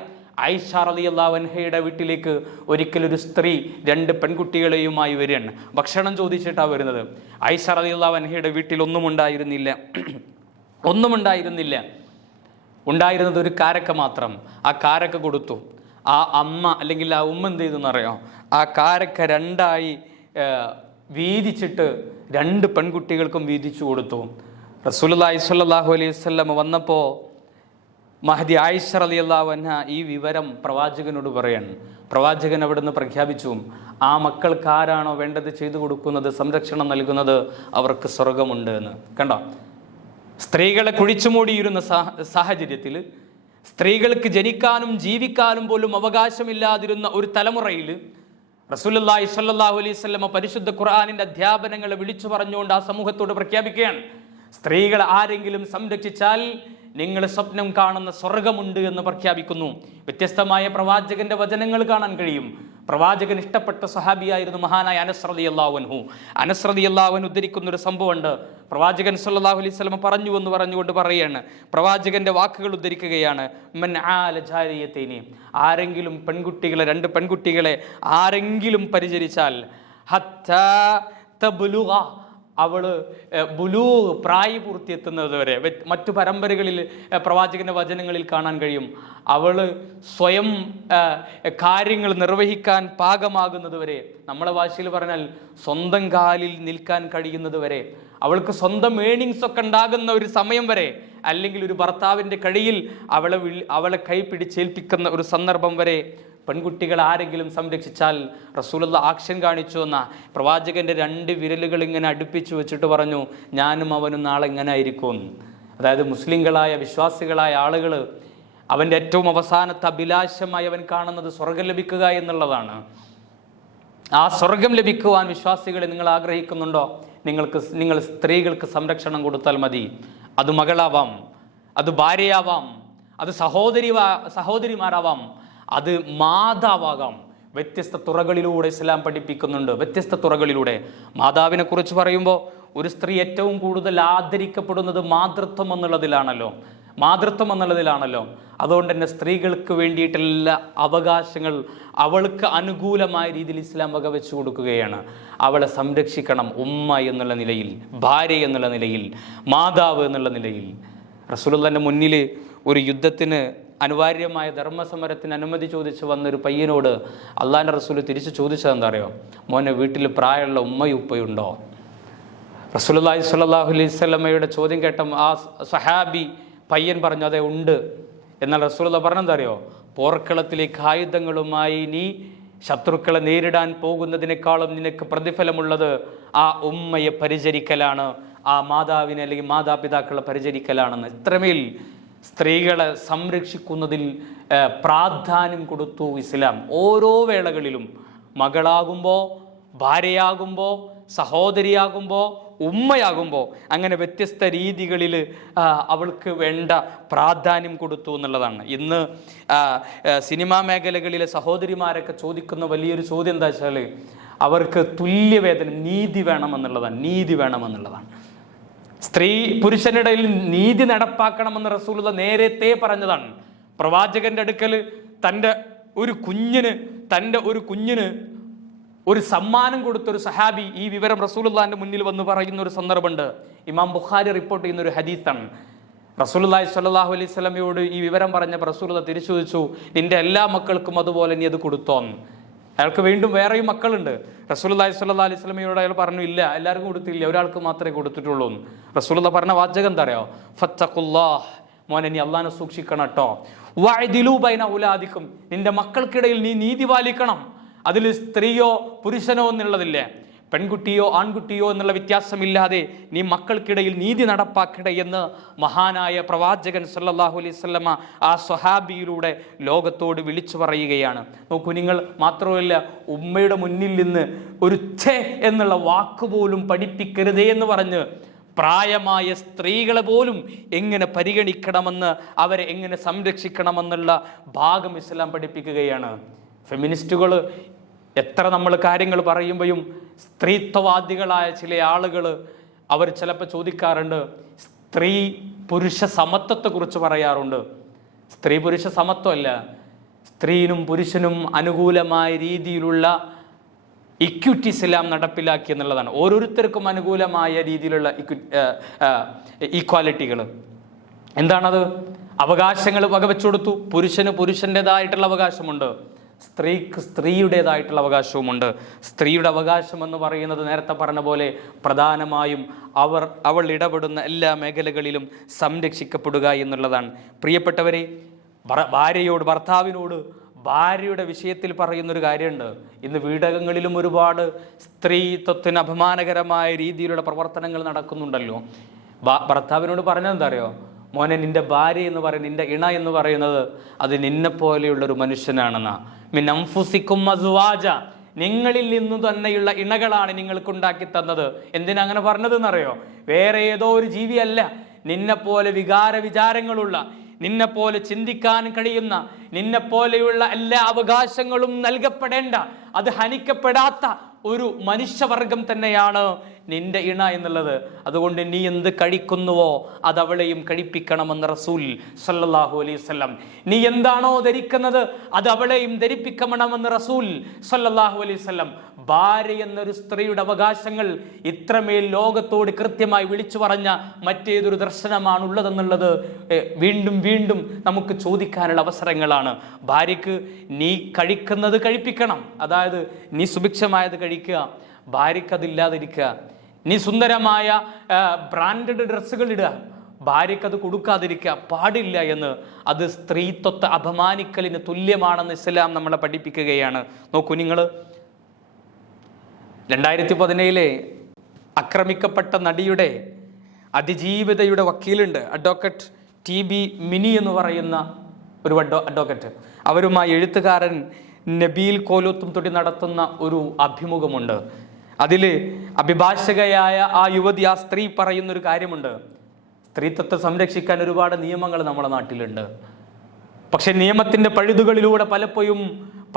ആയിഷ റളിയല്ലാഹു അൻഹയുടെ വീട്ടിലേക്ക് ഒരിക്കലൊരു സ്ത്രീ 2 പെൺകുട്ടികളെയുമായി വരികയാണ്. ഭക്ഷണം ചോദിച്ചിട്ടാണ് വരുന്നത്. ആയിഷ റളിയല്ലാഹു അൻഹയുടെ വീട്ടിൽ ഒന്നും ഉണ്ടായിരുന്നില്ല. ഉണ്ടായിരുന്നത് ഒരു കാരക്ക മാത്രം. ആ കാരക്ക കൊടുത്തു. ആ അമ്മ അല്ലെങ്കിൽ ആ ഉമ്മ എന്ത് ചെയ്തെന്നറിയോ? ആ കാരക്ക 2ആയി വീതിച്ചിട്ട് 2 പെൺകുട്ടികൾക്കും വീതിച്ചു കൊടുത്തു. റസൂലുള്ളാഹി സ്വല്ലല്ലാഹു അലൈഹി വസല്ലം വന്നപ്പോൾ മഹദി ആയിഷ റളിയല്ലാഹു അൻഹ ഈ വിവരം പ്രവാചകനോട് പറയാണ്. പ്രവാചകൻ അവിടുന്ന് പ്രഖ്യാപിച്ചു, ആ മക്കൾക്ക് ആരാണോ വേണ്ടത് ചെയ്തു കൊടുക്കുന്നത്, സംരക്ഷണം നൽകുന്നത്, അവർക്ക് സ്വർഗമുണ്ട് എന്ന്. കണ്ടോ? സ്ത്രീകളെ കുഴിച്ചുമൂടിയിരുന്ന സാഹചര്യത്തിൽ, സ്ത്രീകൾക്ക് ജനിക്കാനും ജീവിക്കാനും പോലും അവകാശമില്ലാതിരുന്ന ഒരു തലമുറയിൽ റസൂലുള്ളാഹി സ്വല്ലല്ലാഹു അലൈഹി വസല്ലം പരിശുദ്ധ ഖുർആനിന്റെ അധ്യാപനങ്ങളെ വിളിച്ചു പറഞ്ഞുകൊണ്ട് ആ സമൂഹത്തോട് പ്രഖ്യാപിക്കുകയാണ്, സ്ത്രീകൾ ആരെങ്കിലും സംരക്ഷിച്ചാൽ നിങ്ങൾ സ്വപ്നം കാണുന്ന സ്വർഗമുണ്ട് എന്ന് പ്രഖ്യാപിക്കുന്നു. വ്യത്യസ്തമായ പ്രവാചകന്റെ വചനങ്ങൾ കാണാൻ കഴിയും. പ്രവാചകൻ ഇഷ്ടപ്പെട്ട സഹാബിയായിരുന്നു മഹാനായ അനസ് റളിയല്ലാഹു അൻഹു. അനസ് റളിയല്ലാഹു അൻഹു ഉദ്ധരിക്കുന്ന ഒരു സംഭവമുണ്ട്. പ്രവാചകൻ സല്ലല്ലാഹു അലൈഹി വസല്ലം പറഞ്ഞു എന്ന് പറഞ്ഞുകൊണ്ട് പറയാണ്, പ്രവാചകന്റെ വാക്കുകൾ ഉദ്ധരിക്കുകയാണ്. മൻ ആല ജാരിയതൈനി, ആരെങ്കിലും പെൺകുട്ടികളെ 2 പെൺകുട്ടികളെ ആരെങ്കിലും പരിചരിച്ചാൽ, ഹത്താ തബ്ലുഗ, അവള് പ്രായപൂർത്തി എത്തുന്നത് വരെ. മറ്റു പരമ്പരകളിൽ പ്രവാചകന്റെ വചനങ്ങളിൽ കാണാൻ കഴിയും, അവള് സ്വയം കാര്യങ്ങൾ നിർവഹിക്കാൻ പാകമാകുന്നത് വരെ, നമ്മളെ ഭാഷയിൽ പറഞ്ഞാൽ സ്വന്തം കാലിൽ നിൽക്കാൻ കഴിയുന്നത് വരെ, അവൾക്ക് സ്വന്തം ഏണിങ്സ് ഒക്കെ ഉണ്ടാകുന്ന ഒരു സമയം വരെ, അല്ലെങ്കിൽ ഒരു ഭർത്താവിൻ്റെ കയ്യിൽ അവളെ കൈ പിടിച്ചേൽപ്പിക്കുന്ന ഒരു സന്ദർഭം വരെ പെൺകുട്ടികൾ ആരെങ്കിലും സംരക്ഷിച്ചാൽ, റസൂലുള്ളാഹി ആക്ഷൻ കാണിച്ചു എന്ന പ്രവാചകന്റെ 2 വിരലുകൾ ഇങ്ങനെ അടുപ്പിച്ചു വെച്ചിട്ട് പറഞ്ഞു, ഞാനും അവനും നാളെ ഇങ്ങനെ ആയിരിക്കും. അതായത് മുസ്ലിങ്ങളായ വിശ്വാസികളായ ആളുകൾ അവൻ്റെ ഏറ്റവും അവസാനത്തെ അഭിലാഷമായി അവൻ കാണുന്നത് സ്വർഗം ലഭിക്കുക എന്നുള്ളതാണ്. ആ സ്വർഗം ലഭിക്കുവാൻ വിശ്വാസികളെ നിങ്ങൾ ആഗ്രഹിക്കുന്നുണ്ടോ? നിങ്ങൾ സ്ത്രീകൾക്ക് സംരക്ഷണം കൊടുത്താൽ മതി. അത് മകളാവാം, അത് ഭാര്യയാവാം, അത് സഹോദരിമാരാവാം, അത് മാതാവാകാം. വ്യത്യസ്ത തുറകളിലൂടെ ഇസ്ലാം പഠിപ്പിക്കുന്നുണ്ട്. വ്യത്യസ്ത തുറകളിലൂടെ മാതാവിനെ കുറിച്ച് പറയുമ്പോൾ ഒരു സ്ത്രീ ഏറ്റവും കൂടുതൽ ആദരിക്കപ്പെടുന്നത് മാതൃത്വം എന്നുള്ളതിലാണല്ലോ. അതുകൊണ്ട് തന്നെ സ്ത്രീകൾക്ക് വേണ്ടിയിട്ടുള്ള അവകാശങ്ങൾ അവൾക്ക് അനുകൂലമായ രീതിയിൽ ഇസ്ലാം വകവെച്ചു കൊടുക്കുകയാണ്. അവളെ സംരക്ഷിക്കണം, ഉമ്മ എന്നുള്ള നിലയിൽ, ഭാര്യ എന്നുള്ള നിലയിൽ, മാതാവ് എന്നുള്ള നിലയിൽ. റസൂലുള്ളാഹിന്റെ മുന്നിൽ ഒരു യുദ്ധത്തിന് അനിവാര്യമായ ധർമ്മസമരത്തിന് അനുമതി ചോദിച്ച് വന്നൊരു പയ്യനോട് അള്ളാഹിൻ്റെ റസൂൽ തിരിച്ച് ചോദിച്ചത് എന്താ അറിയോ? മോനെ, വീട്ടിൽ പ്രായമുള്ള ഉമ്മയും ഉപ്പയുണ്ടോ? റസൂലുള്ളാഹി സ്വല്ലല്ലാഹു അലൈഹി വസല്ലമയുടെ ചോദ്യം കേട്ട ആ സഹാബി പയ്യൻ പറഞ്ഞു, അതെ ഉണ്ട്. എന്നാൽ റസൂലുള്ളാഹി പറഞ്ഞെന്താ അറിയോ? പോർക്കളത്തിലേക്ക് ആയുധങ്ങളുമായി നീ ശത്രുക്കളെ നേരിടാൻ പോകുന്നതിനേക്കാളും നിനക്ക് പ്രതിഫലമുള്ളത് ആ ഉമ്മയെ പരിചരിക്കലാണ്, ആ മാതാവിനെ അല്ലെങ്കിൽ മാതാപിതാക്കളെ പരിചരിക്കലാണെന്ന്. ഇത്രമേൽ സ്ത്രീകളെ സംരക്ഷിക്കുന്നതിൽ പ്രാധാന്യം കൊടുത്തു ഇസ്ലാം. ഓരോ വേളകളിലും, മകളാകുമ്പോൾ, ഭാര്യയാകുമ്പോൾ, സഹോദരിയാകുമ്പോൾ, ഉമ്മയാകുമ്പോൾ, അങ്ങനെ വ്യത്യസ്ത രീതികളിൽ അവൾക്ക് വേണ്ട പ്രാധാന്യം കൊടുത്തു എന്നുള്ളതാണ്. ഇന്ന് സിനിമാ മേഖലകളിലെ സഹോദരിമാരൊക്കെ ചോദിക്കുന്ന വലിയൊരു ചോദ്യം എന്താ വെച്ചാൽ, അവർക്ക് തുല്യവേതനം, നീതി വേണമെന്നുള്ളതാണ്. സ്ത്രീ പുരുഷനിടയിൽ നീതി നടപ്പാക്കണമെന്ന് റസൂലുള്ളാഹി നേരത്തെ പറഞ്ഞതാണ്. പ്രവാചകന്റെ അടുക്കൽ തൻ്റെ ഒരു കുഞ്ഞിന് ഒരു സമ്മാനം കൊടുത്തൊരു സഹാബി ഈ വിവരം റസൂലുള്ളാഹിന്റെ മുന്നിൽ വന്ന് പറയുന്ന ഒരു സന്ദർഭമുണ്ട്. ഇമാം ബുഖാരി റിപ്പോർട്ട് ചെയ്യുന്ന ഒരു ഹദീസാണ്. റസൂലുള്ളാഹി സ്വല്ലല്ലാഹു അലൈഹി വസല്ലമയോട് ഈ വിവരം പറഞ്ഞപ്പോൾ റസൂലുള്ളാഹി തിരിച്ചു ചോദിച്ചു, നിന്റെ എല്ലാ മക്കൾക്കും അതുപോലെ നീ അത് കൊടുത്തോന്ന്. അയാൾക്ക് വീണ്ടും വേറെയും മക്കളുണ്ട്. റസൂലുള്ളാഹി സ്വല്ലല്ലാഹു അലൈഹി വസല്ലമയോട് അയാൾ പറഞ്ഞു, ഇല്ല, എല്ലാവർക്കും കൊടുത്തില്ല, ഒരാൾക്ക് മാത്രമേ കൊടുത്തിട്ടുള്ളൂ എന്ന്. റസൂലുള്ളാഹി പറഞ്ഞ വാചകം എന്താ അറിയോ? ഫത്തഖുല്ലാഹ്, മോനെ നീ അള്ളാഹിനെ സൂക്ഷിക്കണം കേട്ടോ. വഅദിലു ബൈന ഔലാദിക്കും, നിന്റെ മക്കൾക്കിടയിൽ നീ നീതി പാലിക്കണം. അതിൽ സ്ത്രീയോ പുരുഷനോ എന്നുള്ളതില്ലേ, പെൺകുട്ടിയോ ആൺകുട്ടിയോ എന്നുള്ള വ്യത്യാസമില്ലാതെ നീ മക്കൾക്കിടയിൽ നീതി നടപ്പാക്കണേ എന്ന് മഹാനായ പ്രവാചകൻ സല്ലല്ലാഹു അലൈഹി വസല്ലമ ആ സ്വഹാബിയിലൂടെ ലോകത്തോട് വിളിച്ചു പറയുകയാണ്. നോക്കൂ, നിങ്ങൾ മാത്രമല്ല, ഉമ്മയുടെ മുന്നിൽ നിന്ന് ഒരു ഛേ എന്നുള്ള വാക്കുപോലും പഠിപ്പിക്കരുതേ എന്ന് പറഞ്ഞ് പ്രായമായ സ്ത്രീകളെ പോലും എങ്ങനെ പരിഗണിക്കണമെന്ന്, അവരെ എങ്ങനെ സംരക്ഷിക്കണമെന്നുള്ള ഭാഗം ഇസ്ലാം പഠിപ്പിക്കുകയാണ്. ഫെമിനിസ്റ്റുകൾ എത്ര നമ്മൾ കാര്യങ്ങൾ പറയുമ്പോഴും സ്ത്രീത്വവാദികളായ ചില ആളുകൾ അവർ ചിലപ്പോൾ ചോദിക്കാറുണ്ട്, സ്ത്രീ പുരുഷ സമത്വത്തെക്കുറിച്ച് പറയാറുണ്ട്. സ്ത്രീ പുരുഷ സമത്വമല്ല, സ്ത്രീനും പുരുഷനും അനുകൂലമായ രീതിയിലുള്ള ഇക്വിറ്റി ഇസ്ലാം നടപ്പിലാക്കി എന്നുള്ളതാണ്. ഓരോരുത്തർക്കും അനുകൂലമായ രീതിയിലുള്ള ഈക്വാലിറ്റികൾ. എന്താണത്? അവകാശങ്ങൾ വകവെച്ചു കൊടുത്തു. പുരുഷന് പുരുഷൻ്റെതായിട്ടുള്ള അവകാശമുണ്ട്, സ്ത്രീക്ക് സ്ത്രീയുടേതായിട്ടുള്ള അവകാശവുമുണ്ട്. സ്ത്രീയുടെ അവകാശം എന്ന് പറയുന്നത് നേരത്തെ പറഞ്ഞ പോലെ പ്രധാനമായും അവൾ ഇടപെടുന്ന എല്ലാ മേഖലകളിലും സംരക്ഷിക്കപ്പെടുക എന്നുള്ളതാണ്. പ്രിയപ്പെട്ടവരെ, ഭർത്താവിനോട് ഭാര്യയുടെ വിഷയത്തിൽ പറയുന്നൊരു കാര്യമുണ്ട്. ഇന്ന് വീടകങ്ങളിലും ഒരുപാട് സ്ത്രീത്വത്തിന് അപമാനകരമായ രീതിയിലുള്ള പ്രവർത്തനങ്ങൾ നടക്കുന്നുണ്ടല്ലോ. ഭർത്താവിനോട് പറഞ്ഞത് എന്താ അറിയോ? മോനെ, നിന്റെ ഭാര്യ എന്ന് പറയുന്നത്, നിന്റെ ഇണ എന്ന് പറയുന്നത് അത് നിന്നെ പോലെയുള്ളൊരു മനുഷ്യനാണെന്നാ. മിൻ അൻഫുസിക്കും അസ്വാജ, നിങ്ങളിൽ നിന്നു തന്നെയുള്ള ഇണകളാണ് നിങ്ങൾക്കുണ്ടാക്കി തന്നത്. എന്തിനാ അങ്ങനെ പറഞ്ഞതെന്നറിയോ? വേറെ ഏതോ ഒരു ജീവിയല്ല, നിന്നെപ്പോലെ വിചാരങ്ങളുള്ള, നിന്നെപ്പോലെ ചിന്തിക്കാൻ കഴിയുന്ന, നിന്നെപ്പോലെയുള്ള എല്ലാ അവകാശങ്ങളും നൽകപ്പെടേണ്ട, അത് ഹനിക്കപ്പെടാത്ത ഒരു മനുഷ്യവർഗം തന്നെയാണ് നിന്റെ ഇണ എന്നുള്ളത്. അതുകൊണ്ട് നീ എന്ത് കഴിക്കുന്നുവോ അത് അവളെയും കഴിപ്പിക്കണമെന്ന് റസൂൽ സല്ലല്ലാഹു അലൈഹി വസല്ലം. നീ എന്താണോ ധരിക്കുന്നത് അത് അവളെയും ധരിപ്പിക്കണമെന്ന് റസൂൽ സല്ലല്ലാഹു അലൈഹി വസല്ലം. ഭാര്യ എന്നൊരു സ്ത്രീയുടെ അവകാശങ്ങൾ ഇത്രമേൽ ലോകത്തോട് കൃത്യമായി വിളിച്ചു പറഞ്ഞ മറ്റേതൊരു ദർശനമാണുള്ളതെന്നുള്ളത് വീണ്ടും വീണ്ടും നമുക്ക് ചോദിക്കാനുള്ള അവസരങ്ങളാണ്. ഭാര്യയ്ക്ക് നീ കഴിക്കുന്നത് കഴിപ്പിക്കണം, അതായത് നീ സുഭിക്ഷമായത് കഴിക്കുക, ഭാര്യയ്ക്ക് അതില്ലാതിരിക്കുക. നീ സുന്ദരമായ ബ്രാൻഡഡ് ഡ്രസ്സുകൾ ഇടുക, ഭാര്യയ്ക്ക് അത് കൊടുക്കാതിരിക്കുക പാടില്ല എന്ന്. അത് സ്ത്രീത്വത്തെ അപമാനിക്കലിന് തുല്യമാണെന്ന് ഇസ്ലാം നമ്മളെ പഠിപ്പിക്കുകയാണ്. നോക്കൂ നിങ്ങൾ, 2017 ആക്രമിക്കപ്പെട്ട നടിയുടെ അതിജീവിതയുടെ വക്കീലുണ്ട്, അഡ്വക്കേറ്റ് TB മിനി എന്ന് പറയുന്ന ഒരു അഡ്വക്കേറ്റ്. അവരുമായി എഴുത്തുകാരൻ നബീൽ കോലോത്തും തൊട്ടി നടത്തുന്ന ഒരു അഭിമുഖമുണ്ട്. അതിൽ അഭിഭാഷകയായ ആ യുവതി, ആ സ്ത്രീ പറയുന്നൊരു കാര്യമുണ്ട്. സ്ത്രീത്വത്തെ സംരക്ഷിക്കാൻ ഒരുപാട് നിയമങ്ങൾ നമ്മുടെ നാട്ടിലുണ്ട്. പക്ഷെ നിയമത്തിൻ്റെ പഴുതുകളിലൂടെ പലപ്പോഴും